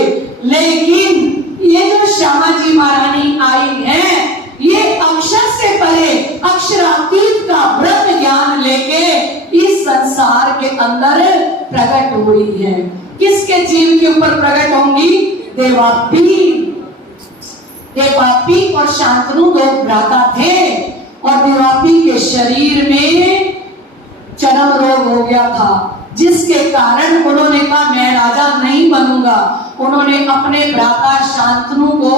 लेकिन ये जो श्यामा जी महारानी आई है ये अक्षर से परे अक्षरातीत का ब्रह्म ज्ञान लेके इस संसार के अंदर प्रकट हुई है। किसके जीव के ऊपर प्रकट होंगी? देवापी। देवापी और शांतनु दो भ्राता थे और देवापी के शरीर में चरम रोग हो गया था, जिसके कारण उन्होंने कहा मैं राजा नहीं बनूंगा। उन्होंने अपने भ्राता शांतनु को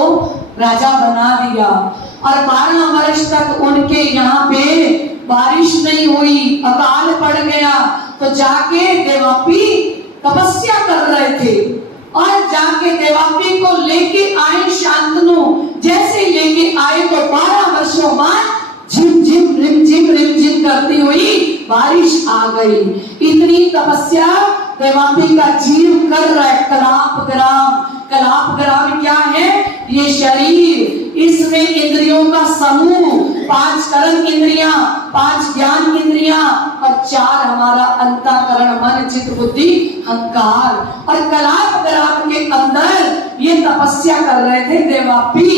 राजा बना दिया और 12 वर्ष तक उनके यहाँ पे बारिश नहीं हुई, अकाल पड़ गया। तो जाके देवापी तपस्या कर रहे थे और जाके देवापी को लेके आए शांतनु। जैसे लेके आए तो 12 वर्षों बाद झिम झिम रिम झिम करती हुई बारिश आ गई। इतनी तपस्या देवापी का जीव कर रहा है। कलाप ग्राम। कलाप ग्राम क्या है? ये शरीर, इसमें इंद्रियों का समूह, 5 कर्म इंद्रियां, 5 ज्ञान इंद्रियां और 4 हमारा अंतःकरण मन चित्त बुद्धि अहंकार। और कलाप ग्राम के अंदर ये तपस्या कर रहे थे देवापी,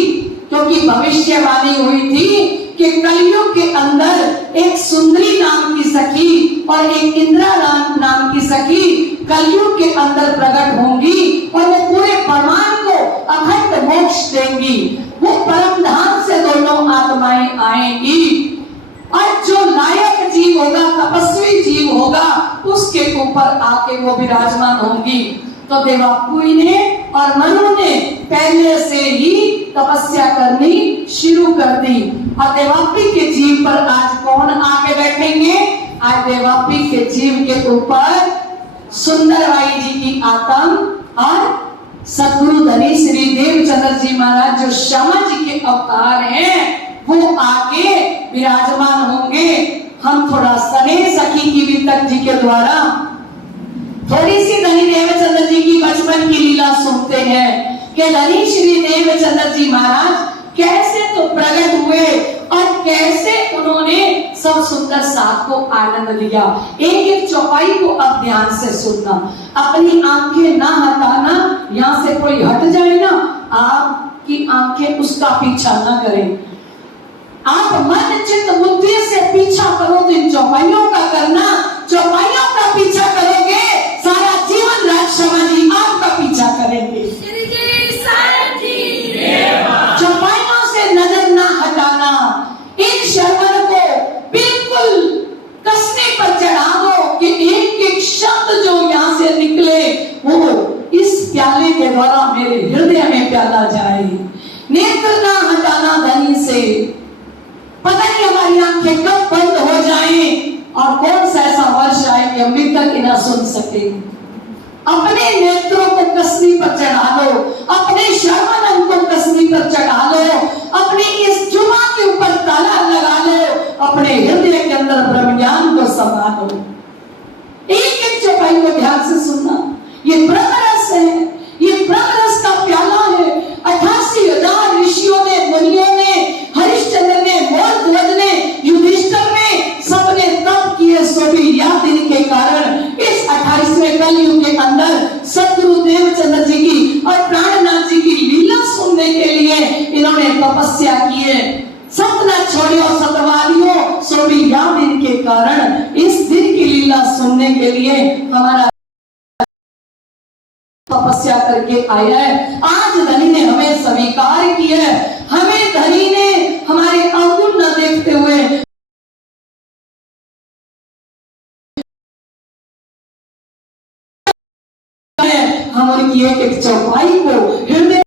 क्योंकि भविष्यवाणी हुई थी कि कलयुग के अंदर एक सुंदरी नाम की सखी और एक इंद्रा नाम की सखी कलयुग के अंदर प्रकट होंगी और वो पूरे ब्रह्मांड को अखंड मोक्ष देंगी। वो परम धाम से दोनों आत्माएं आएंगी और जो लायक जीव होगा, तपस्वी जीव होगा, उसके ऊपर आके वो विराजमान होंगी। तो देवापुरी ने और मनु ने पहले से ही तपस्या करनी शुरू कर दी। और देवापी के जीव पर आज कौन आके बैठेंगे? आज देवापी के जीव के ऊपर सुंदरबाई जी की आत्म और सदगुरु धनी श्री देवचंद्र जी महाराज जो श्यामा जी के अवतार हैं, वो आके विराजमान होंगे। हम थोड़ा सने सखी की वितक जी के द्वारा थोड़ी सी धनी देवचंद्र जी की बचपन की लीला सुनते हैं कि धनी श्री देवचंद्र जी महाराज कैसे तो प्रकट हुए और कैसे उन्होंने सब सुंदर साथ को आनंद लिया। एक एक चौपाई को अब ध्यान से सुनना, अपनी आंखें ना हटाना। यहाँ से कोई हट जाए ना, आपकी आंखें उसका पीछा ना करें। आप मन चित्त बुद्धि से पीछा करो तो इन चौपाइयों का करना। चौपाइयों का पीछा करोगे, सारा जीवन राज शर्मा जी आपका पीछा करेंगे। चौपाइयों से नजर ना हटाना। इन शर्मन को बिल्कुल कसने पर चढ़ा दो कि एक एक शब्द जो यहाँ से निकले वो इस प्याले के द्वारा मेरे हृदय में प्याला जाए। नेत्र ना हटाना धनी से। पता नहीं हमारी आंखें कब बंद हो जाएं और कौन सा ऐसा वर्ष आए कि हम तक ना सुन सके। अपने नेत्रों को कसनी पर चढ़ा लो, अपने श्रवण को कसनी पर चढ़ा लो, अपनी इस जुमा के ऊपर ताला लगा लो, अपने हृदय के अंदर ब्रह्म ज्ञान को समा लो। एक एक चौपाई को ध्यान से सुनना। ये ब्रह्म रस है, ये ब्रह्म रस का प्याला है। 88,000 ऋषियों ने, मुनियों ने, हरिश्चंद्र ने, मोरध्वज ने, युधिष्ठिर ने, सबने तप किए। सो भी याद दिन के कारण इस 28वें कलयुग के अंदर सदगुरु देवचंद्र जी की और प्राणनाथ जी की लीला सुनने के लिए इन्होंने तपस्या की है। सतना छोड़ियो सतवालियों, सो भी याद दिन के कारण इस दिन की लीला सुनने के लिए हमारा तपस्या करके आया है। आज धनी ने हमें स्वीकार किया है। हमें धनी ने हमारे अवगुण न देखते हुए हम उनकी एक एक चौपाई को हृदय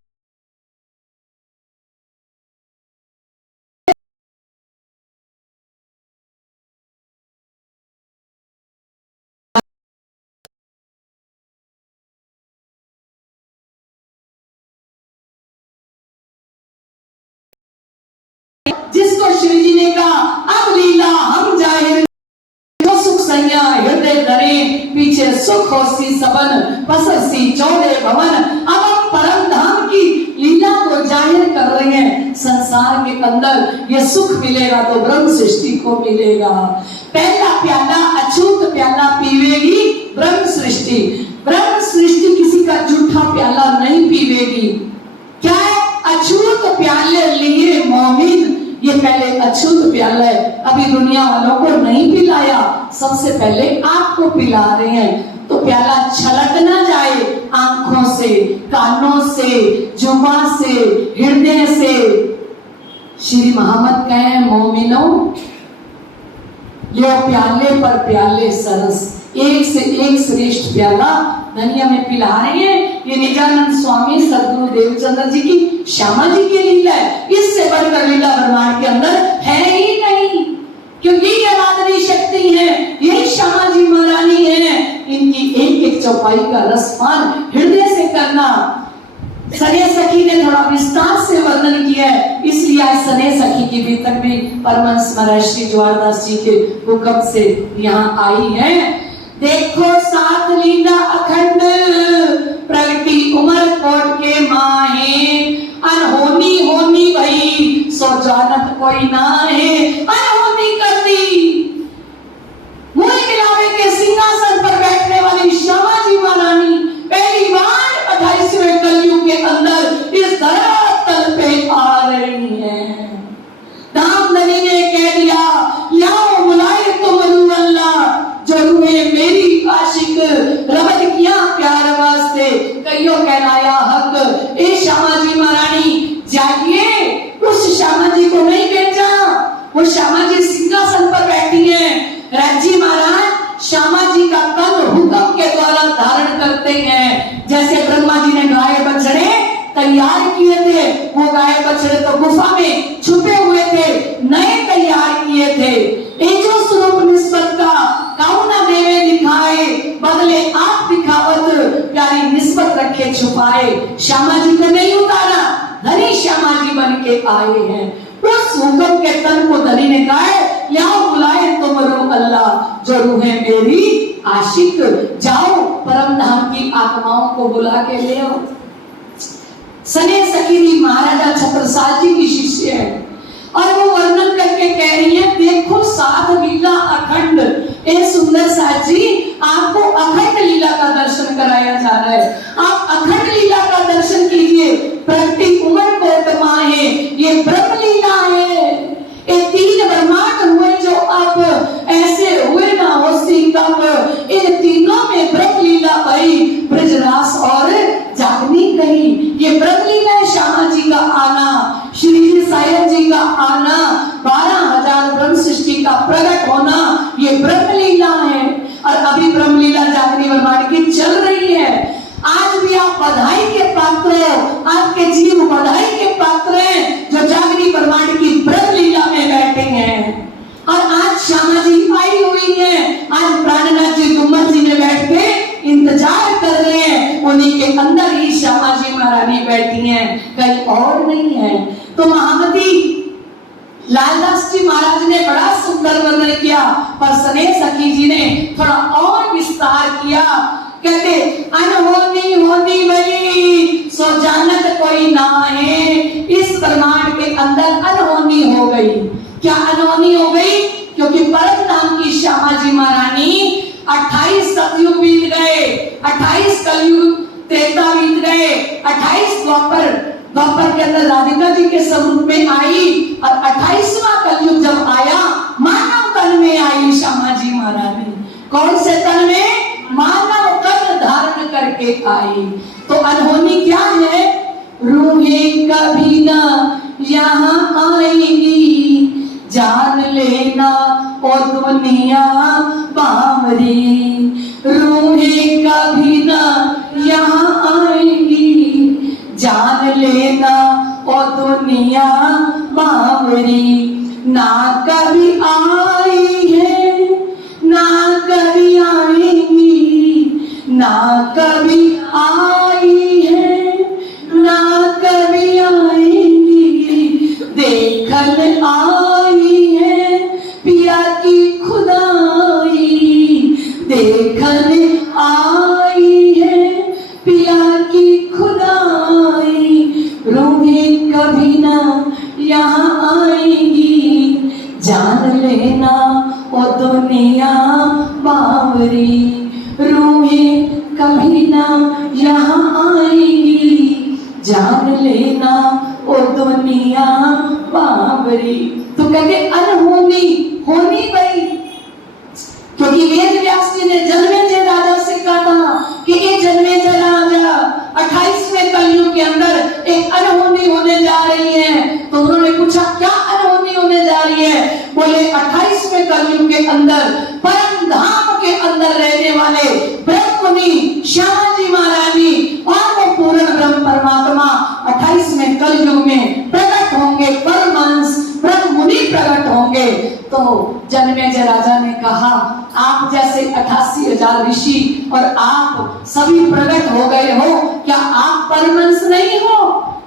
जिसको श्री जी ने कहा अब लीला हम जाहिर सुख सैया हृदय धरे पीछे सुख होसी सबन पसरसी चौड़े भवन। अब हम परम धाम की लीला को जाहिर कर रहे हैं। संसार के अंदर ये सुख मिलेगा तो ब्रह्म सृष्टि को मिलेगा। पहला प्याला अछूत प्याला पीवेगी ब्रह्म सृष्टि। ब्रह्म सृष्टि किसी का झूठा प्याला नहीं पीवेगी। क्या है? अछूत प्याले लिए मोमिन। ये पहले अछूत प्याला है, अभी दुनिया वालों को नहीं पिलाया, सबसे पहले आपको पिला रहे हैं। तो प्याला छलक ना जाए आंखों से, कानों से, जुबान से, हृदय से। श्री मोहम्मद कहे मोमिनो यो प्याले पर प्याले सरस, एक से एक श्रेष्ठ प्याला धनिया में पिला रहे हैं। ये निजानंद स्वामी सदगुरु देवचंद्र जी की श्यामा जी की लीला है। इससे बढ़कर लीला ब्रह्मांड के अंदर है ही नहीं, क्योंकि ये आराधनी शक्ति है, यही श्यामा जी महारानी है। इनकी एक एक चौपाई का रसपान हृदय से करना। सने सखी ने थोड़ा विस्तार से वर्णन किया है, इसलिए आज सने सखी की वितक भी परमहंस महाराज श्री ज्वारदास जी के हुक्म से यहाँ आई है। देखो साथ लीला अखंड प्रगति उमर कोट के माहे, अनहोनी होनी भई सो जानत कोई ना है। अनहोनी कर दी, मुँह मिलावे के सिंहासन पर बैठने वाली श्यामा जी महारानी पहली बार 28वें कलयुग के अंदर इस धरातल पे आ रही है। दामदनी ने कह दिया लाओ बुलाए तुम अल्लाह जो रूहे मेरी आशिक रबत किया प्यार वास्ते कईयों कहलाया हक। ए श्यामा जी महारानी जागिए, उस श्यामा जी को नहीं भेजा बछड़े तो गुफा में छुपे हुए थे, नए तैयार किए थे। एजो स्वरूप निस्बत का काउना देवे दिखाए, बदले आप दिखावत प्यारी निस्बत रखे छुपाए। श्यामा जी को नहीं उतारा, धनी श्यामा जी बन के आए हैं। उस हुक्म के तन को धनी ने कहा है, यहाँ बुलाए तुम रो अल्लाह जो रूह है मेरी आशिक, जाओ परम धाम की आत्माओं को बुला के ले आओ। सने सकीरी महाराजा छत्रसाल जी की शिष्य है और वो वर्णन करके कह रही है, देखो सात लीला अखंड। ए सुंदर साथ जी, आपको अखंड लीला का दर्शन कराया जा रहा है। आप अखंड लीला का दर्शन कीजिए। प्रगति उमर कोट माहे, ये ब्रह्म लीला है। ये तीन ब्रह्मांड हुए जो अब ऐसे हुए ना होसी कब, इन तीनों में ब्रह्म लीला भई, ब्रजरास और जागनी कही। ये ब्रह्म लीला है, श्यामा जी का आना, श्री साईं जी का आना, 12,000 ब्रह्म सृष्टि का प्रकट होना, ये ब्रह्म लीला है। और अभी ब्रह्म लीला जागनी ब्रह्मांड की चल रही है। आज भी आप बधाई के पात्र हो, आपके जीव बधाई के पात्र हैं जो जागनी ब्रह्मांड की ब्रह्म लीला में बैठे हैं। और आज श्यामा जी आई हुई है, आज प्राणनाथ जी गुम्बद जी में बैठ के इंतजार कर रहे हैं। उन्हीं के अंदर ही श्यामा जी महारानी बैठी हैं, कहीं और नहीं है। तो महामती लालदास जी महाराज ने बड़ा सुंदर वर्णन किया, पर सने सखी जी ने थोड़ा और विस्तार किया। कहते अनहोनी होनी भई सो जानत कोई ना है। इस ब्रह्मांड के अंदर अनहोनी हो गई। क्या अनहोनी हो गई? क्योंकि परम धाम की श्यामा जी महारानी 28 सतयुग बीत गए, 28 कलयुग त्रेता बीत गए, 28 द्वापर के अंदर राधिका जी के स्वरूप में आई और 28वां कलयुग जब आया, मानव तन में आई श्यामा जी महारानी। कौन से तन में? मानव तन धारण करके आई। तो अनहोनी क्या है? रूहें कभी ना यहाँ आएंगी, जान लेना ओ दुनिया बावरी। रूहें कभी ना यहाँ आएंगी, जान लेना ओ दुनिया बावरी। ना कभी आई है, ना कभी आएंगी, ना कभी आई है, ना कभी आएंगी। देखन आई है पिया की खुदाई, देखन आई है पिया की खुदाई। रूहें कभी ना यहाँ आएंगी, जान लेना ओ दुनिया बावरी। रूहें कभी ना यहाँ आएंगी, जान लेना ओ दुनिया बावरी। तो कहते अनहोनी होनी भई, क्योंकि वेद व्यास जी ने जन्मेजय राजा से कहा कि ये जन्मेजय राजा 28वें कलयुग के अंदर एक अनहोनी होने जा रही है। तो उन्होंने पूछा क्या अनहोनी होने जा रही है? बोले 28वें कलयुग के अंदर परम धाम के अंदर रहने वाले ब्रह्ममुनि श्यामा जी महारानी और वो पूर्ण ब्रह्म परमात्मा 28वें कलयुग में प्रकट होंगे, परमहंस ब्रह्ममुनि प्रकट होंगे। तो जन्मेजय राजा ने कहा आप जैसे 88,000 ऋषि और आप सभी प्रकट हो गए हो, क्या आप परमहंस नहीं हो?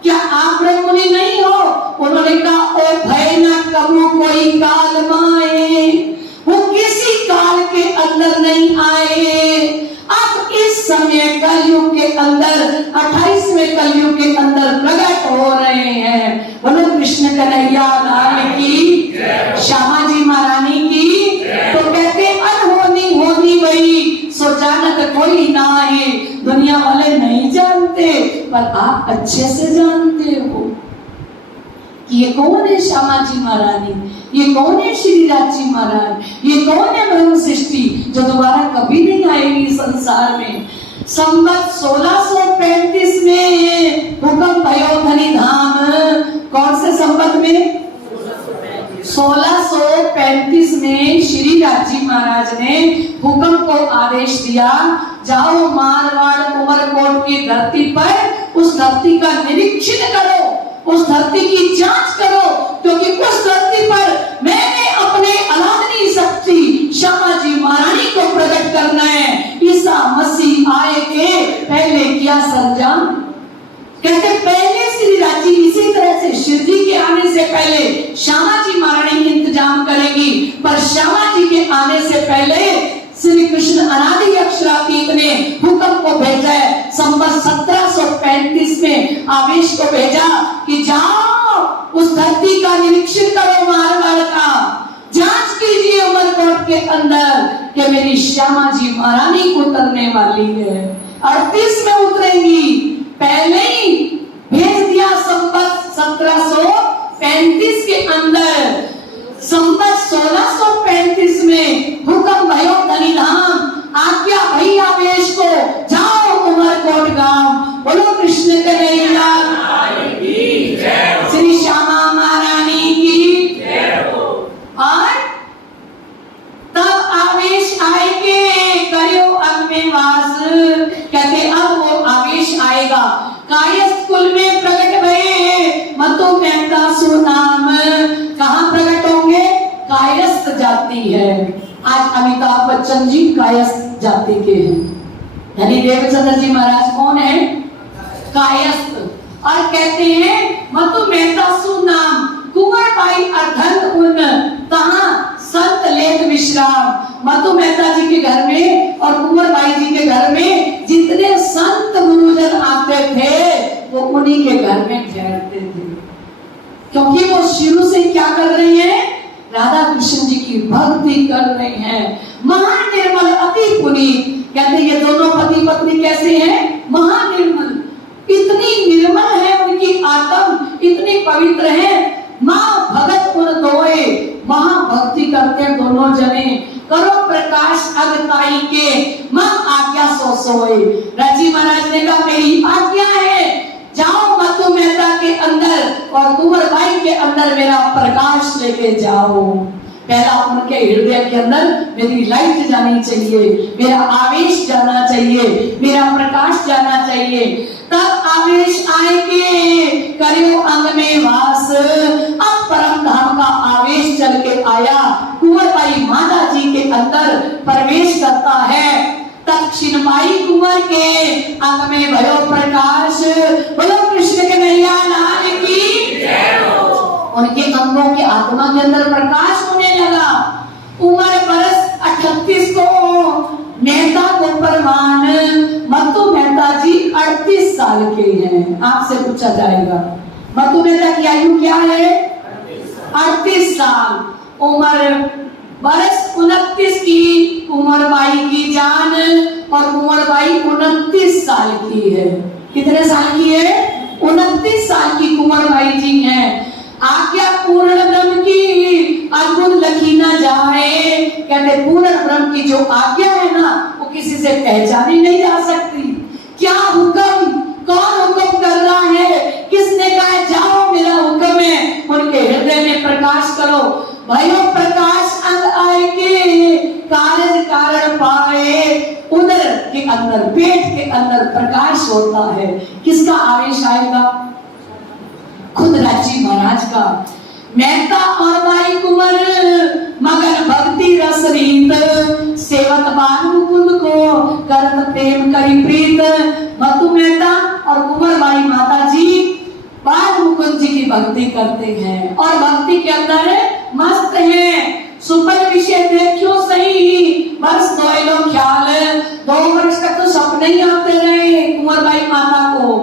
क्या आप ब्रह्ममुनि नहीं हो? उन्होंने कहा ओ भय न कबू कोई काल माए, वो किसी काल के अंदर नहीं आए। अब इस समय कलयुग के अंदर 28वें कलयुग के अंदर प्रकट हो रहे हैं। बोलो कृष्ण कन्हैया लाल की, श्यामा जी महारानी की। तो कहते अनहोनी होनी भई सो जानत कोई ना है। दुनिया वाले नहीं जानते, पर आप अच्छे से जानते हो कि ये कौन है श्यामा जी महारानी, ये कौन है श्रीराज जी महाराज, ये कौन है ब्रह्म सृष्टि जो दोबारा कभी नहीं आएगी संसार में। संवत 1635 में भूकंप भयो धनी धाम। कौन से संवत में? 1635 में श्री राजी महाराज ने भूकंप को आदेश दिया, जाओ मारवाड़ उमरकोट की धरती पर उस धरती का निरीक्षण करो। उस धरती की जांच करो, क्योंकि उस धरती पर मैंने अपने अलादनी शक्ति श्यामा जी महारानी को प्रकट करना है। ईसा मसीह आए के पहले किया संजाम, कहते पहले श्री राजी इसी तरह से शिव जी के आने से पहले श्यामा जी महारानी इंतजाम करेगी, पर श्यामा जी के आने से पहले श्री कृष्ण अनादि अक्षरातीत ने हुक्म को भेजा है। संवत 1735 में आवेश को भेजा कि जाओ उस धरती का निरीक्षण करो, मारवाड़ का जांच कीजिए उमरकोट के अंदर कि मेरी श्यामा जी महारानी उतरने वाली है, 38 में उतरेंगी। पहले ही भेज दिया संवत 1735 के अंदर। संवत 1635 में हुक्म भयो धनीधाम, आज्ञा भई आवेश को, जाओ उमरकोट गांव। बोलो कृष्ण कन्हैया की जय, श्री श्यामा महारानी की जय हो। और तब आवेश आए के करियो अग में वास, कहते अब वो आवेश आएगा। कायस्थ कुल में प्रकट भये मतु मेहता सुनाम, कहाँ प्रकट होंगे? कायस्थ जाति है। आज अमिताभ बच्चन जी कायस्थ जाति के हैं, यानी देवचंद्र जी महाराज कौन है? कायस्थ। और कहते हैं मतु मेहता सुनाम, कुंवर बाई अर्धन उन, कहाँ? संत लेत विश्राम। मधु मेहता जी के घर में और कुंवर बाई जी के घर में जितने संत गुरुजन आते थे वो उन्हीं के घर में ठहरते थे, क्योंकि वो शुरू से क्या कर रही हैं? राधा कृष्ण जी की भक्ति कर रही हैं। महानिर्मल अति पुनीत, कहते ये दोनों पति पत्नी कैसे हैं? महानिर्मल, इतनी निर्मल है उनकी आत्म, इतनी पवित्र है। माँ भगत उन दोए, महाभक्ति करते हैं दोनों जने। करो प्रकाश अगताई के, माँ आज्ञा सो सोए। राजी महाराज ने कहा मेरी आज्ञा है, जाओ मधु मेहता के अंदर और कुंवर बाई के अंदर मेरा प्रकाश लेके जाओ। पहला उनके हृदय के अंदर मेरी लाइट जानी चाहिए, मेरा आवेश जाना चाहिए, मेरा प्रकाश जाना चाहिए। तब आवेश आएंगे करियो अंग में वास। अब परम धाम का आवेश चल के आया, कुंवर बाई माता जी के अंदर प्रवेश करता है। दक्षिण बाई कुंवर के अंग में भयो प्रकाश। बोलो कृष्ण कन्हैया लाल की जय हो। उनके अंगों के आत्मा के अंदर प्रकाश होने लगा। उम्र बरस 38 को मेहता को परमान, मधु मेहता जी 38 साल के हैं। आपसे पूछा जाएगा मधु मेहता की आयु क्या है? 38 साल। उम्र बरस 29 की कुंवर बाई की जान, और कुंवर बाई 29 साल की है। कितने साल की है? 29 साल की कुंवर बाई जी हैं। आज्ञा पूर्ण ब्रह्म की अद्भुत लखी ना जाए, कहते पूर्ण ब्रह्म की जो आज्ञा है ना वो किसी से पहचानी नहीं जा सकती। क्या हुक्म, कौन हुक्म कर रहा है, किसने कहा जाओ मेरा हुक्म है? उनके हृदय में प्रकाश करो। भयो प्रकाश अंग आए के कार्य कारण पाए। उदर के अंदर, पेट के अंदर प्रकाश होता है। किसका आवेश आएगा? खुद राजी महाराज का। मेहता और बाई कुंवर मगन भक्ति रस रीत, सेवत बाल मुकुंद को करत प्रेम करी प्रीत। मधु मेहता और कुंवर बाई माता जी बाल मुकुंद जी की भक्ति करते हैं और भक्ति के अंदर मस्त हैं। सुपर विषय देखियो सही, वर्ष दोयलो ख्याल, 2 वर्ष तक तो सपने ही आते रहे कुंवर बाई माता को।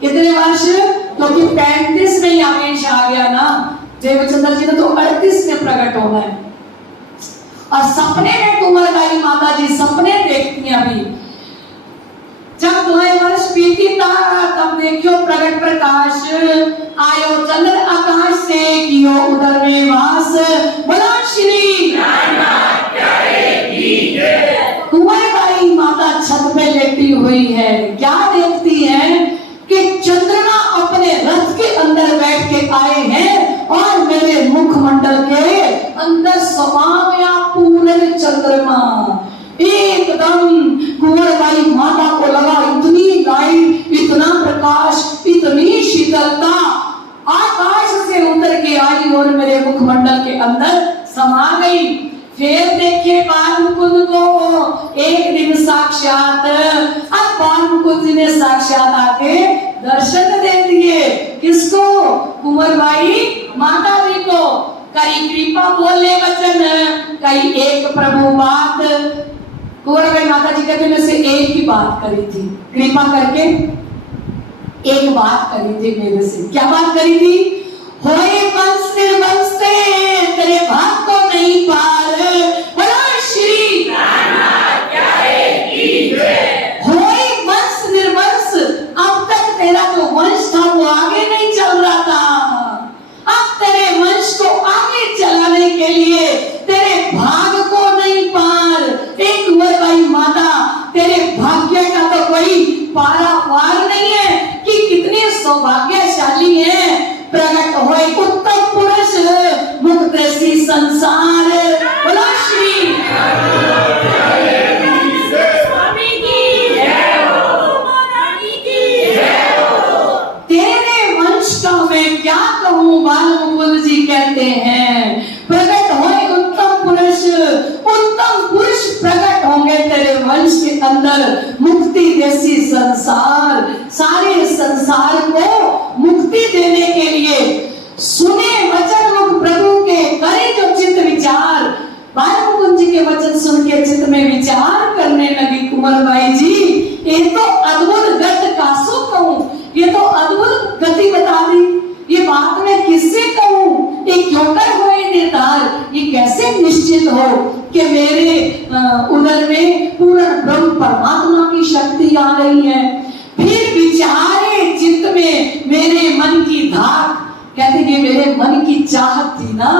कितने वर्ष? क्योंकि 35 में आवेश आ गया ना, देवचंद्र जी ने तो 38 में प्रकट होना है। और सपने में कुंवर बाई माता जी सपने देखती हैं। अभी जब 2 वर्ष बीती था तब देखियो प्रकट प्रकाश आयो चंद्र आकाश से कियो उदर में वास। बोला श्री कुंवर बाई माता छत पे लेटी हुई है। क्या देखती है कि चंद्रमा अपने रथ के अंदर बैठ के आए हैं और मेरे मुखमंडल के अंदर समा गया पूर्ण चंद्रमा। एकदम कुंवर बाई माता को लगा इतनी लाइट, इतना प्रकाश, इतनी शीतलता, चारों ओर मेरे मुखमंडल के अंदर समा गई। फिर देखे बाल मुकुंद को एक दिन साक्षात, अब बाल मुकुंद ने साक्षात आके दर्शन दे दिए। किसको? कुंवर भाई माता जी को। कई कृपा बोले वचन, कई एक प्रभु बात। कुंवर भाई माता जी कहते मैं से एक ही बात करी थी, कृपा करके एक बात करी थी मेरे से। क्या बात करी थी? होए वंश निर्वंश तेरे भाग को नहीं पार, बोलो श्री होए वंश निर्वंश। अब तक तेरा जो वंश था वो आगे नहीं चल रहा था, अब तेरे वंश को आगे चलाने के लिए तेरे भाग को नहीं पार। एक कुंवर भाई माता, तेरे भाग्य का तो कोई पारावार नहीं है कि कितने सौभाग्यशाली है। प्रकट होए उत्तम पुरुष, मुक्त सी संसार, बोलो श्री स्वामी की जय हो, महारानी की जय हो। तेरे वंश का मैं क्या कहूँ, बाल मुकुंद जी कहते हैं। प्रकट होए उत्तम पुरुष, उत्तम पुरुष प्रकट होंगे तेरे वंश के अंदर। मुक्ति जैसी संसार, सारे संसार को मुक्ति देने के लिए सुने वचन मुख प्रभु के, करे जो चित्त विचार। बाल मुकुंद जी के वचन सुन के चित्त में विचार करने लगी कुंवर बाई जी। ये तो अद्भुत गति कासो कहूँ, ये तो अद्भुत गति बता दी। ये बात मैं किससे कहूँ, ये क्यों कर हुए निर्धार, ये कैसे निश्चित हो कि मेरे उदर में पूर्ण ब्रह्म परमात्मा की शक्ति आ रही है। फिर विचारे चित्त में मेरे मन की धाक, कहते ये मेरे मन की चाहत थी ना,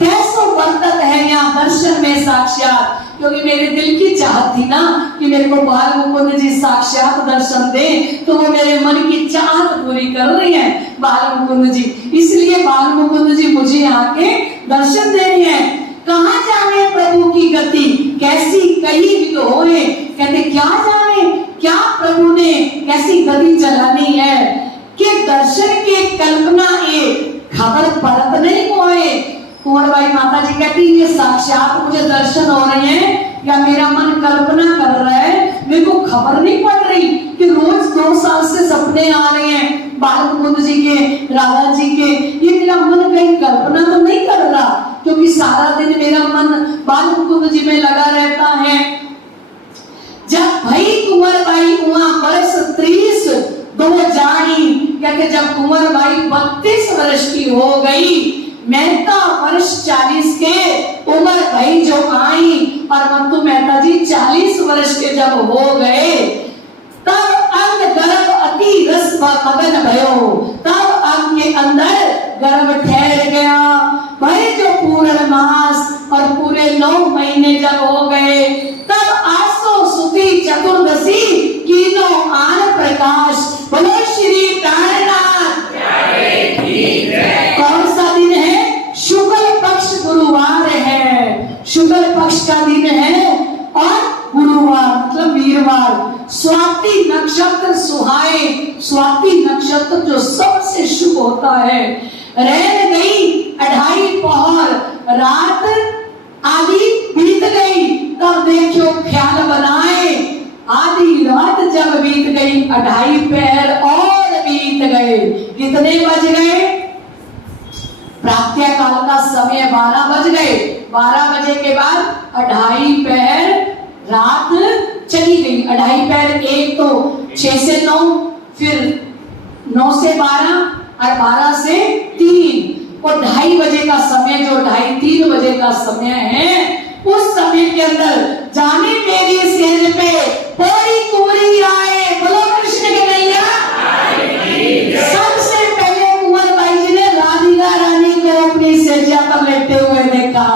कैसो वर्तत है यहाँ दर्शन में साक्षात। क्योंकि मेरे दिल की चाहत थी ना कि मेरे को बाल मुकुंद जी साक्षात दर्शन दे, तो वो मेरे मन की चाहत पूरी कर रही है बाल मुकुंद जी। इसलिए बाल मुकुंद जी मुझे आके दर्शन दे रही है। कहाँ जाने प्रभु की गति, कैसी कही भी तो होए। कहते क्या जाने क्या प्रभु ने कैसी गति चलानी है कि दर्शन के कल्पना ये खबर पड़त नहीं होए। कुंवर बाई माता जी कहती ये साक्षात मुझे दर्शन हो रहे हैं या मेरा मन कल्पना कर रहा है, मेरे को खबर नहीं पड़ रही कि रोज 2 साल से सपने आ रहे हैं बाल मुकुंद जी के, राधा जी के। ये मेरा मन कहीं कल्पना तो नहीं कर रहा, क्योंकि सारा दिन मेरा मन बाल मुकुंद जी में लगा रहता है। जब भाई कुंवर बाई वहां वर्ष 30 दो जानी, कहते जब कुंवर बाई 32 वर्ष की हो गई, मेहता वर्ष 40 के उम्र भाई जो आई, और मंतु मेहता जी 40 वर्ष के जब हो गए, तब अंग गर्भ अति रस मगन भयो, तब अंग के अंदर गर्भ ठहर गया। भाई जो पूर्ण मास और पूरे 9 महीने जब हो गए, तब आसो सुती चतुर्दशी कीनो आन प्रकाश, बोलो श्री प्राणनाथ। कौन सा दिन है? शुक्ल पक्ष गुरुवार है, शुक्ल पक्ष का दिन है और गुरुवार मतलब वीरवार। स्वाति नक्षत्र सुहाए, स्वाति नक्षत्र जो सबसे शुभ होता है। रह गई 2.5 पहर, रात आधी बीत गई, तब देखो ख्याल बनाए। आधी रात जब बीत गई, 2.5 पहर और बीत गए। कितने बज गए? प्रातः काल का समय 12 बज गए। 12 बजे के बाद 2.5 पहर रात चली गई। 2.5 पहर, एक तो 6 से 9, फिर 9 से 12 और 12 से 3, और 2.5 बजे का समय जो 2:30-3 बजे का समय है, उस समय के अंदर जाने मेरी सेज पे पौड़ी कुंवरी आए, बोलो कृष्ण के नैया। सबसे पहले कुंवर बाई जी ने राधिका रानी को अपनी सेजा पर लेटे हुए देखा,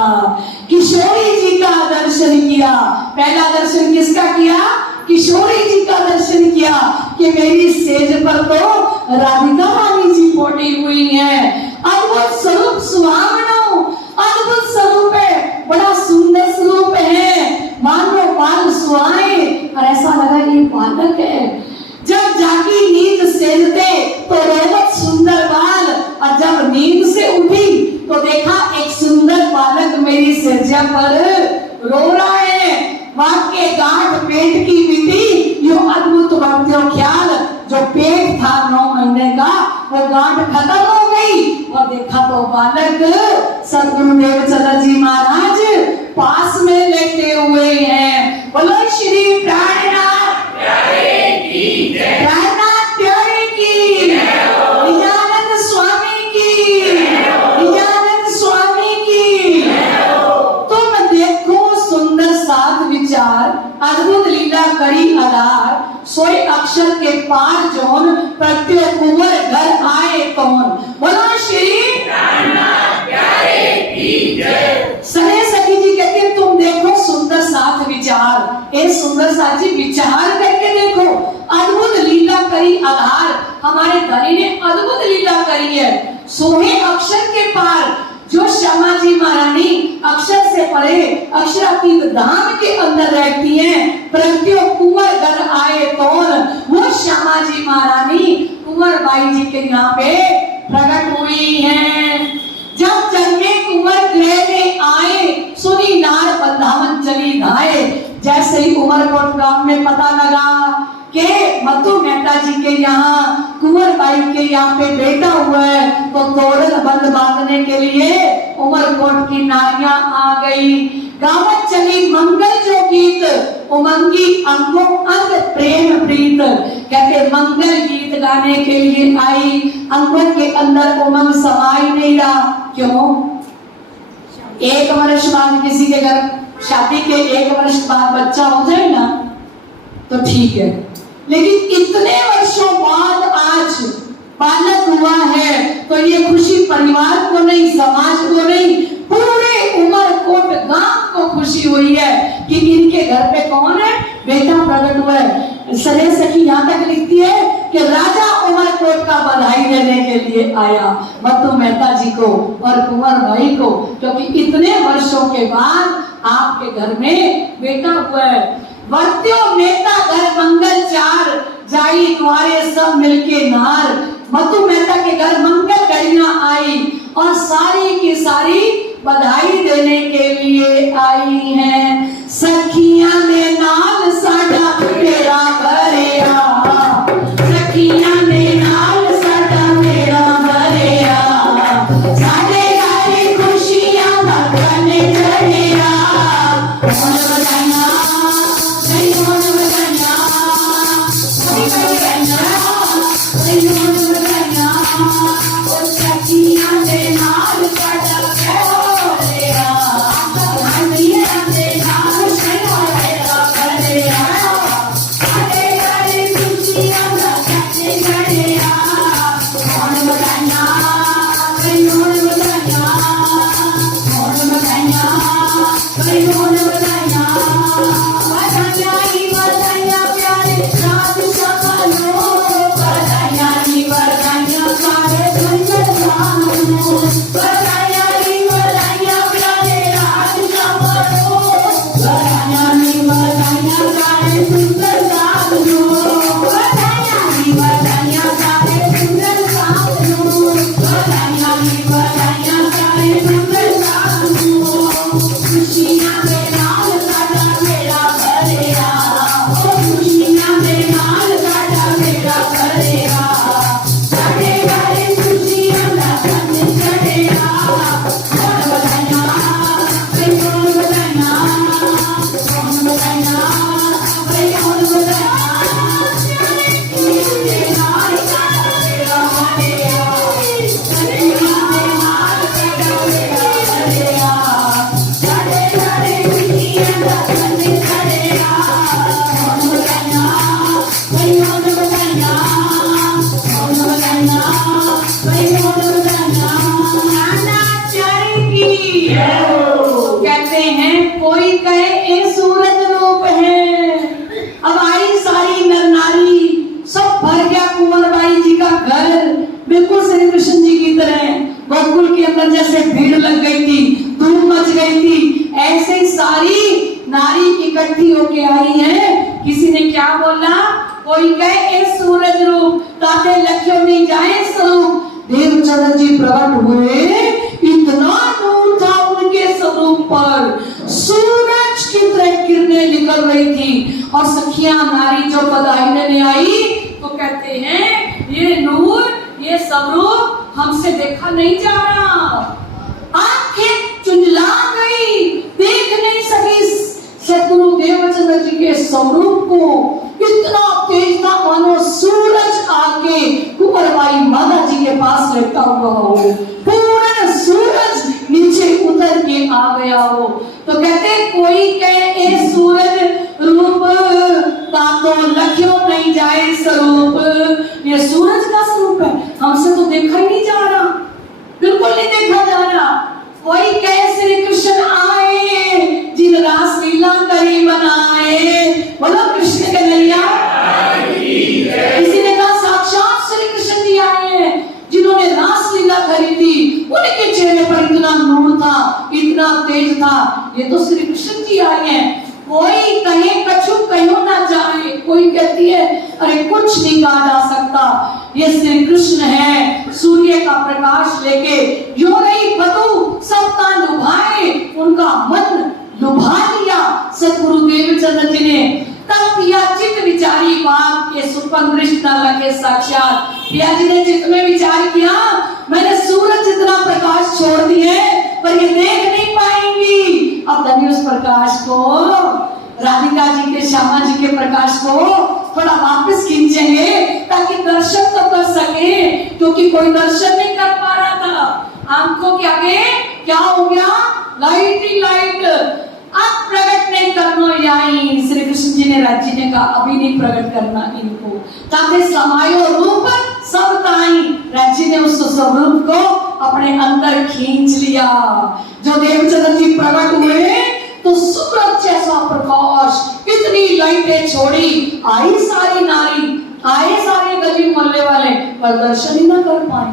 किशोरी जी का दर्शन किया। पहला दर्शन किसका किया? किशोरी जी का दर्शन किया कि मेरी सेज पर तो राधिका रानी जी पौड़ी हुई है। अद्भुत स्वरूप सुहावनो, अद्भुत स्वरूप है, बड़ा सुंदर स्वरूप है, मानो बाल सुहाए, और ऐसा लगा ये बालक है। जब जागी नींद सेजते तो रोमत सुंदर बाल, और जब नींद से उठी तो देखा एक सुंदर बालक मेरी सिरजा पर रो रहा है। वाक्य गांठ पेट की बीती यो अद्भुत भक्तियों ख्याल, जो पेट था 9 महीने का वो गांठ खत्म हो गई। और देखा तो बालक सदगुरुदेव चंद्र जी महाराज पास में लेटे हुए हैं। बोलो श्री प्राणनाथ प्यारे की जय, प्राणनाथ प्यारे की निजानंद स्वामी की, निजानंद स्वामी की। तुम देखो सुंदर सात विचार, अद्भुत लीला करी आधार, सोए अक्षर के पार जोन, प्रत्येक कुंवर घर आए कौन। बोलो श्री प्राणनाथ प्यारे की जय। सने सखी जी कहते हैं तुम देखो सुंदर सात विचार, ए सुंदर साथ जी विचार करके देखो, अद्भुत लीला करी आधार, हमारे धनी ने अद्भुत लीला करी है। सोहे अक्षर के पार, जो श्यामा जी महारानी अक्षर से परे अक्षरातीत धाम के अंदर रहती हैं, प्रत्येक कुंवर घर आए कौन, वो श्यामा जी महारानी कुंवर बाई जी के यहाँ पे प्रकट हुई हैं। जब जन्मे कुंवर गृह में आए, सुनी नार बंधावन चली धाए। जैसे ही उमरकोट गांव में पता लगा कि मधु मेहता जी के यहाँ कुंवर बाई के यहाँ पे बेटा हुआ है, तो तोरण बंद बांधने के लिए उमरकोट की नारियां आ गई। गावत चली मंगल जो गीत, उमंगी अंगों अंग प्रेम प्रीत। कहते मंगल गीत गाने के लिए आई, अंगों के अंदर उमंग समाई नहीं रहा। क्यों? 1 वर्ष बाद किसी के घर शादी के 1 वर्ष बाद बच्चा हो जाए ना तो ठीक है, लेकिन इतने वर्षों बाद आज बालक हुआ है तो ये खुशी परिवार को नहीं, समाज को नहीं, पूरे उमरकोट गांव को खुशी हुई है कि इनके घर पे कौन है, बेटा प्रकट हुआ है। सरे सखी यहाँ तक लिखती है कि राजा उमरकोट का बधाई देने के लिए आया मधु मेहता जी को और कुंवर भाई को, क्योंकि इतने वर्षों के बाद आपके घर में बेटा हुआ है। वर्त्यो मेहता घर मंगल चार, जाई द्वारे सब मिलके नार। मधु मेहता के घर मंगल घड़ियां आई और सारी की सारी बधाई देने के लिए आई हैं। सखियां ने नाल साडा मेरा भरिया, सखियां ने नाल साडा मेरा भरिया, साडे घरे खुशियां बरकने चढ़िया। मन बधाइयां नहीं मन बधाइयां, नहीं बधाइयां नहीं मन बधाइयां। ओ सखियां ने नाल साडा भरिया, सखियां ने नाल साडा भरिया, साडे घरे खुशियां बरकने चढ़िया। मन बधाइयां नहीं मन बधाइयां, मन बधाइयां नहीं मन बधाइयां। बधाइयां ही बधाइयां प्यारे रात सकालो, बधाइयां ही बधाइयां सारे सुंदर सामो, बधाइयां ही बधाइयां प्यारे रात सकालो, बधाइयां ही बधाइयां सारे सुंदर सामो, बधाइयां ही बधाइयां सारे सुंदर सामो, बधाइयां ही बधाइयां सारे सुंदर सामो। खुशियां के नाल साडा मेरा भरिया, ओ खुशियां के नाल साडा मेरा भरिया, साडे घरे खुशियां दा संग चढ़िया। मन बधाइयां भई मन बधाइयां, मन बधाइयां भई मन बधाइयां। खुशियां के नाल साडा मेरा भरिया, खुशियां के नाल साडा मेरा भरिया, साडे घरे खुशियां दा संग चढ़िया। मन बधाइयां भई मन बधाइयां, मन बधाइयां भई मन बधाइयां। नाना चारी की जय हो। कहते हैं कोई कहे ये सूरज रूप है। अब आई सारी नर नारी, सब भर गया कुंवर बाई जी का घर, बिल्कुल श्री कृष्ण जी की तरह गोकुल के अंदर जैसे भीड़ लग गई थी, धूम मच गई थी, ऐसे ही सारी नारी इकट्ठी होके आई है। किसी ने क्या बोला, कोई कहे ये सूरज रूप, ताते लख्यो नहीं जाए स्वरूप। देवचंद्र जी प्रकट हुए, इतना नूर था उनके स्वरूप पर, सूरज की तरह किरणें निकल रही थी। और सखियां नारी जो पधारने में आई तो कहते हैं ये नूर, ये स्वरूप हमसे देखा नहीं जा रहा। आंखें चुंझला गई, देख नहीं सकी सतगुरु देवचंद्र जी के स्वरूप को। इतना तेज था मानो सूरज आके कुंवरबाई माता जी के पास लेटा हुआ हो, पूरा सूरज नीचे उतर के आ गया हो। तो कहते कोई कहे ए सूरज रूप का तो लख्यो नहीं जाए स्वरूप, ये सूरज का स्वरूप है, हमसे तो देखा ही नहीं जा रहा, बिल्कुल नहीं देखा जा रहा। कोई कहे श्री कृष्ण आए जिन रास लीला करी बनाए, बोलो कृष्ण कन्हैया। किसी ने कहा साक्षात श्री कृष्ण जी आए हैं जिन्होंने रास लीला करी थी, उनके चेहरे पर इतना नूर था, इतना तेज था, ये तो श्री कृष्ण जी आए हैं। कोई कहे कछु कहो ना जाए, कोई कहती है अरे कुछ नहीं कहा जा सकता, ये श्री कृष्ण है सूर्य का प्रकाश लेके, जो रही बधू सबका लुभाए, उनका मन लुभा लिया सतगुरु देवचंद्र जी ने। तब पिया चित विचारी बात के सुपन दृष्ट न लगे साक्षात, पिया जी ने चित्त में विचार किया मैंने सूरज जितना प्रकाश छोड़ दिए पर ये देख नहीं पाएंगी, अब धनी उस प्रकाश को, राधिका जी के श्यामा जी के प्रकाश को थोड़ा वापस खींचेंगे ताकि दर्शन तो कर सके, क्योंकि कोई दर्शन नहीं कर पा रहा था। आंखों के आगे क्या हो गया, लाइट ही लाइट, अब प्रकट नहीं करना याई। श्री कृष्ण जी ने राज्य ने कहा अभी नहीं प्रकट करना इनको, ताकि समायो रूप सब ताई। राज्य ने उस स्वरूप को अपने अंदर खींच लिया। जो देवचंद्र जी प्रकट हुए तो सूरज जैसा प्रकाश, इतनी लाइटें छोड़ी, आई सारी नारी, आए सारे गली मोहल्ले वाले, पर दर्शन ही ना कर पाए।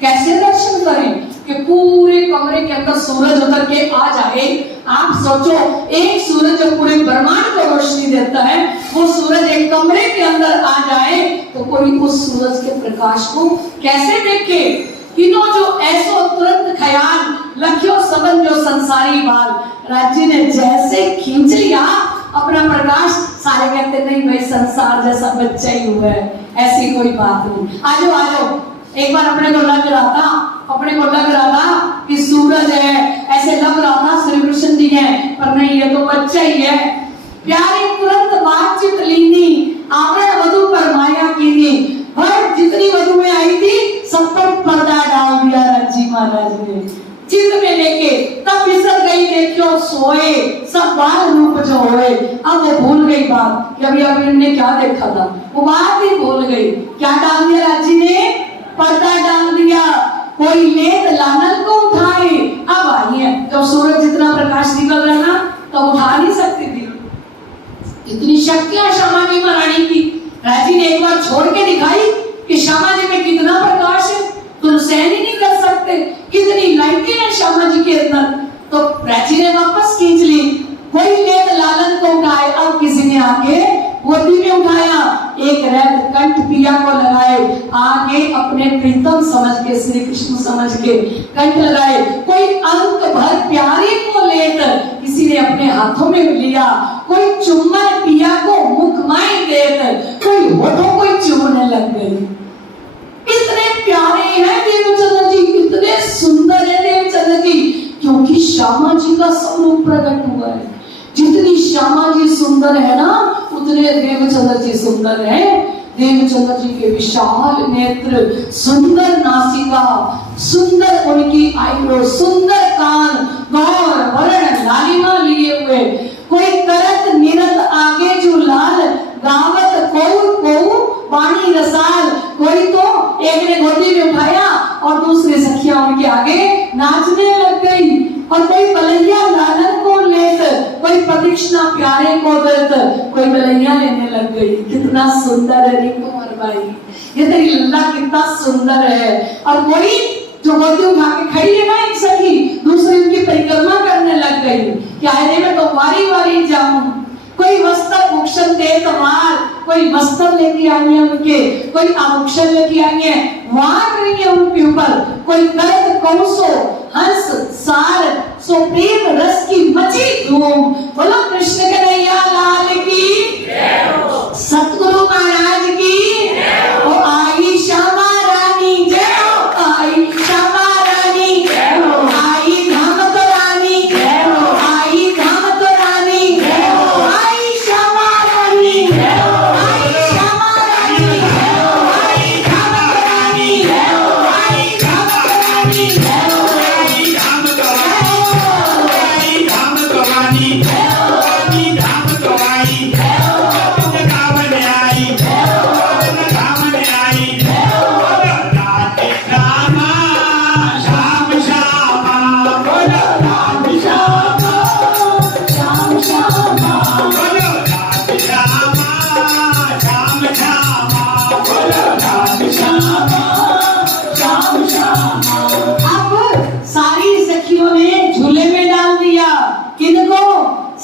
कैसे दर्शन करें कि पूरे कमरे के अंदर सूरज उतर के आ जाए। आप सोचो एक सूरज जो पूरे ब्रह्मांड को रोशनी देता है, वो सूरज एक कमरे के अंदर आ जाए तो कोई उस सूरज के प्रकाश को कैसे देखे। तीनों जो ऐसो तुरंत ख्याल लख्यो सबन जो संसारी बाल, राज्य ने जैसे खींच लिया अपना प्रकाश, सारे कहते नहीं भाई संसार जैसा बच्चा ही हुआ है, ऐसी कोई बात नहीं। आजो आजो, एक बार अपने को लग रहा था कि सूरज है, ऐसे लग रहा था श्री कृष्ण जी है, पर नहीं ये तो बच्चा ही है। प्यारी तुरंत बातचीत लीनी, आवरण वधु पर माया कीनी, हर जितनी वधुएं आई थी सब पर पर्दा डाल दिया राज्य महाराज ने चित्त में लेके। तब फिसल गई देखियो सोए सब बाल रूप जो होए। अब वो भूल गई बात कि अभी हमने क्या देखा था, वो बात ही भूल गई। क्या डाल दिया राज्य ने, पर्दा डाल दिया। कोई लेत लानल को उठाए, अब आई है जब सूरज जितना प्रकाश निकल रहा ना तो उठा नहीं सकती थी। इतनी शक्तियां श्यामा जी महारानी की। राजी ने एक बार छोड़ के दिखाई कि श्यामा जी में कितना प्रकाश है, तुम सहन ही नहीं कर सकते, कितनी लाइटें हैं श्यामा जी के अंदर। तो राजी ने वापस खींच ली। कोई लेत लालन को उठाए, अब किसी ने आके गोदी में उठाया, एक रैत कंठ पिया को लगाए, आगे अपने प्रीतम समझ के, श्री कृष्ण समझ के कंठ लगाए। कोई अंक भर प्यारे को लेकर किसी ने अपने हाथों में लिया, कोई चुम्बन पिया को मुखमाई देकर, कोई होठों को चूमने लग गई। इतने प्यारे हैं देवचंद्र जी, इतने सुंदर है देवचंद्र जी, क्योंकि श्यामा जी का स्वरूप प्रकट हुआ है। जितनी श्यामा जी सुंदर है ना, उतने देवचंद्र जी सुंदर है। देवचंद्र जी के विशाल नेत्र, सुंदर नासिका, सुंदर उनकी आईब्रो, सुंदर कान, गौर वर्ण लालिमा लिए हुए, कोई करत निरत आगे जो लाल, गावत को वाणी रसाल। कोई तो एक ने गोदी में उठाया और दूसरी सखियां उनके आगे नाचने लग गई। और कोई बलैया लालन को लेकर, कोई प्रदक्षिणा प्यारे को देकर, कोई बलैया लेने लग गई। कितना सुंदर है कुंवर बाई, ये तेरी लल्ला कितना सुंदर है। और कोई जो गोदी उठा के खड़ी है ना एक सखी, दूसरी उनकी परिक्रमा करने लग गई कि आने में तो वारी वारी जाऊं। कोई वस्त्र भूषण दे तमार, कोई वस्त्र लेके आई है उनके, कोई आभूषण लेके आई है, वार रही है उनके ऊपर, कोई दर्द कौसो हंस सार सो प्रेम रस की मची धूम। बोलो कृष्ण कन्हैया लाल की, सतगुरु महाराज की, ओ आई श्यामा रानी जय हो, आई श्यामा रानी जय हो, आई धाम तो रानी जय हो, आई धाम तो रानी जय हो, आई श्यामा रानी जय हो, आई श्यामा रानी जय हो, आई धाम तो रानी जय हो, आई धाम तो रानी जय हो, आई धाम तो आई धाम तो रानी आई धाम तो आई धाम में आई धाम में आई राधे श्यामा श्याम श्यामा बोलो राधे श्यामा श्याम श्यामा बोलो राधे श्यामा श्याम श्यामा बोलो राधे श्यामा श्याम श्यामा। अब सारी सखियों ने झूले में डाल दिया, किनको?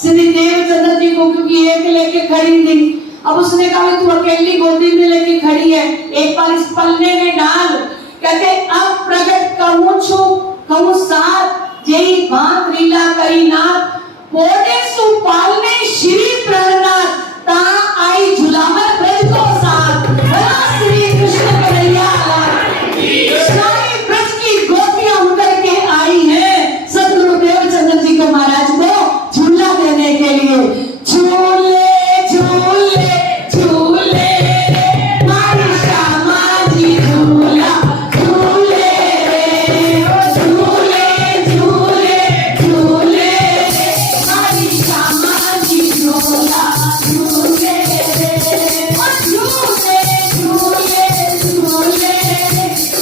श्री देवचंद्र जी को, क्योंकि एक लेके खड़ी थी। अब उसने कहा तू अकेली गोदी में लेके खड़ी है, एक बार इस पल्ले में डाल। कहते अब प्रकट कहूँ छु कहूँ साथ जेई भांत लीला करी नाथ, पोटे सुपाल में श्री प्रणनाथ ता आई झुलावर ब्रज को साथ। बोलो श्री कृष्ण कन्हैया लाल की, सारी ब्रज की गोपियां उतर के आई हैं सतगुरु देवचंद्र जी को महाराज को झूला देने के लिए। झूले झूले झूले मारी श्यामा जी झूला झूले रे, झूले झूले झूले मारी श्यामा जी झूला झूले रे, झूले झूले झूले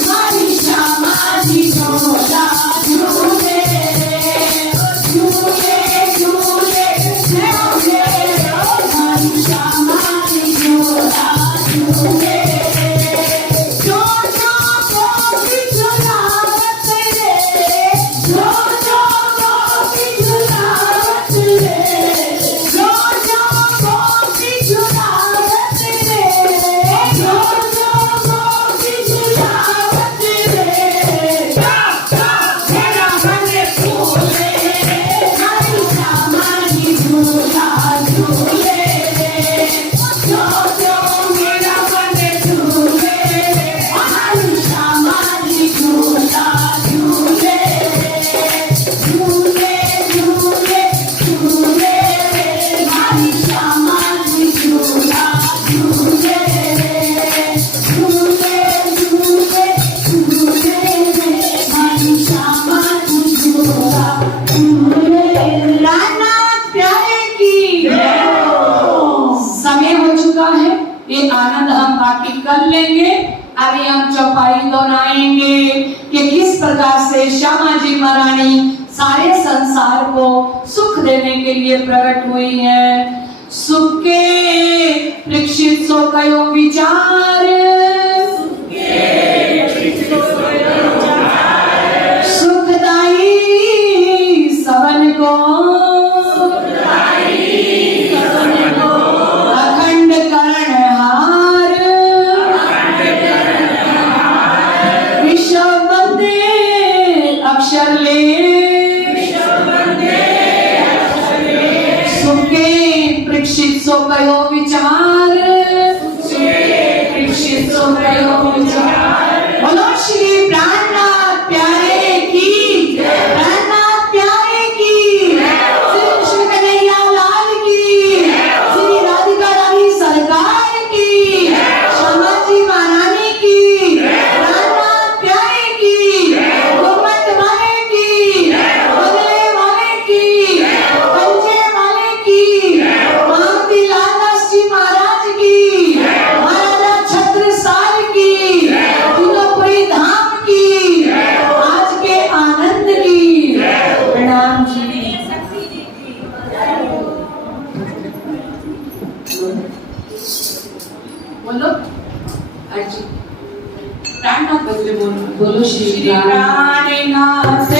मारी श्यामा जी झूला झूले रे, झूले झूले झूले मारी श्यामा जी झूला झूले रे। जो जो गोपी झुलावत रे, जो जो गोपी झुलावत रे, जो जो गोपी झुलावत रे, जो जो गोपी झुलावत रे, मेरा मन झूले मारी श्यामा जी झूला झूले रे, जो जो मेरा मन झूले मारी श्यामा जी झूला झूले रे, झूले झूले झूले मारी श्यामा जी झूला झूले रे, झूले झूले झूले मारी श्यामा जी झूला झूले रे। राना प्यारे की समय हो चुका है, ये आनंद हम बाकी कर लेंगे। अभी हम चौपाई दोहराएंगे कि किस प्रकार से श्यामा जी महारानी सारे संसार को सुख देने के लिए प्रकट हुई है। सुख के परीक्षित सो कयो विचार, सुखदाई सबन को, अखंड करणहार, विश्व वंदे अक्षर ले, सुखे परीक्षित सो कयो विचार, परीक्षित सो कयो विचार। बोलो श्री प्राणनाथ प्यारे की, प्राणनाथ प्यारे की, श्री कृष्ण कन्हैया लाल की, श्री राधिका रानी सरकार की, श्यामा जी महारानी की, प्राणनाथ प्यारे की, गोमट वाले की, बदले वाले की, पंजे वाले की, महामती लालदास जी महाराज की, महाराजा छत्रसाल की, दुर्गापुरी धाम की, आज के आनंद की। प्रणाम जी। बोलो अर्जी प्राणनाथ बदले बोलो, बोलो श्री प्राणनाथ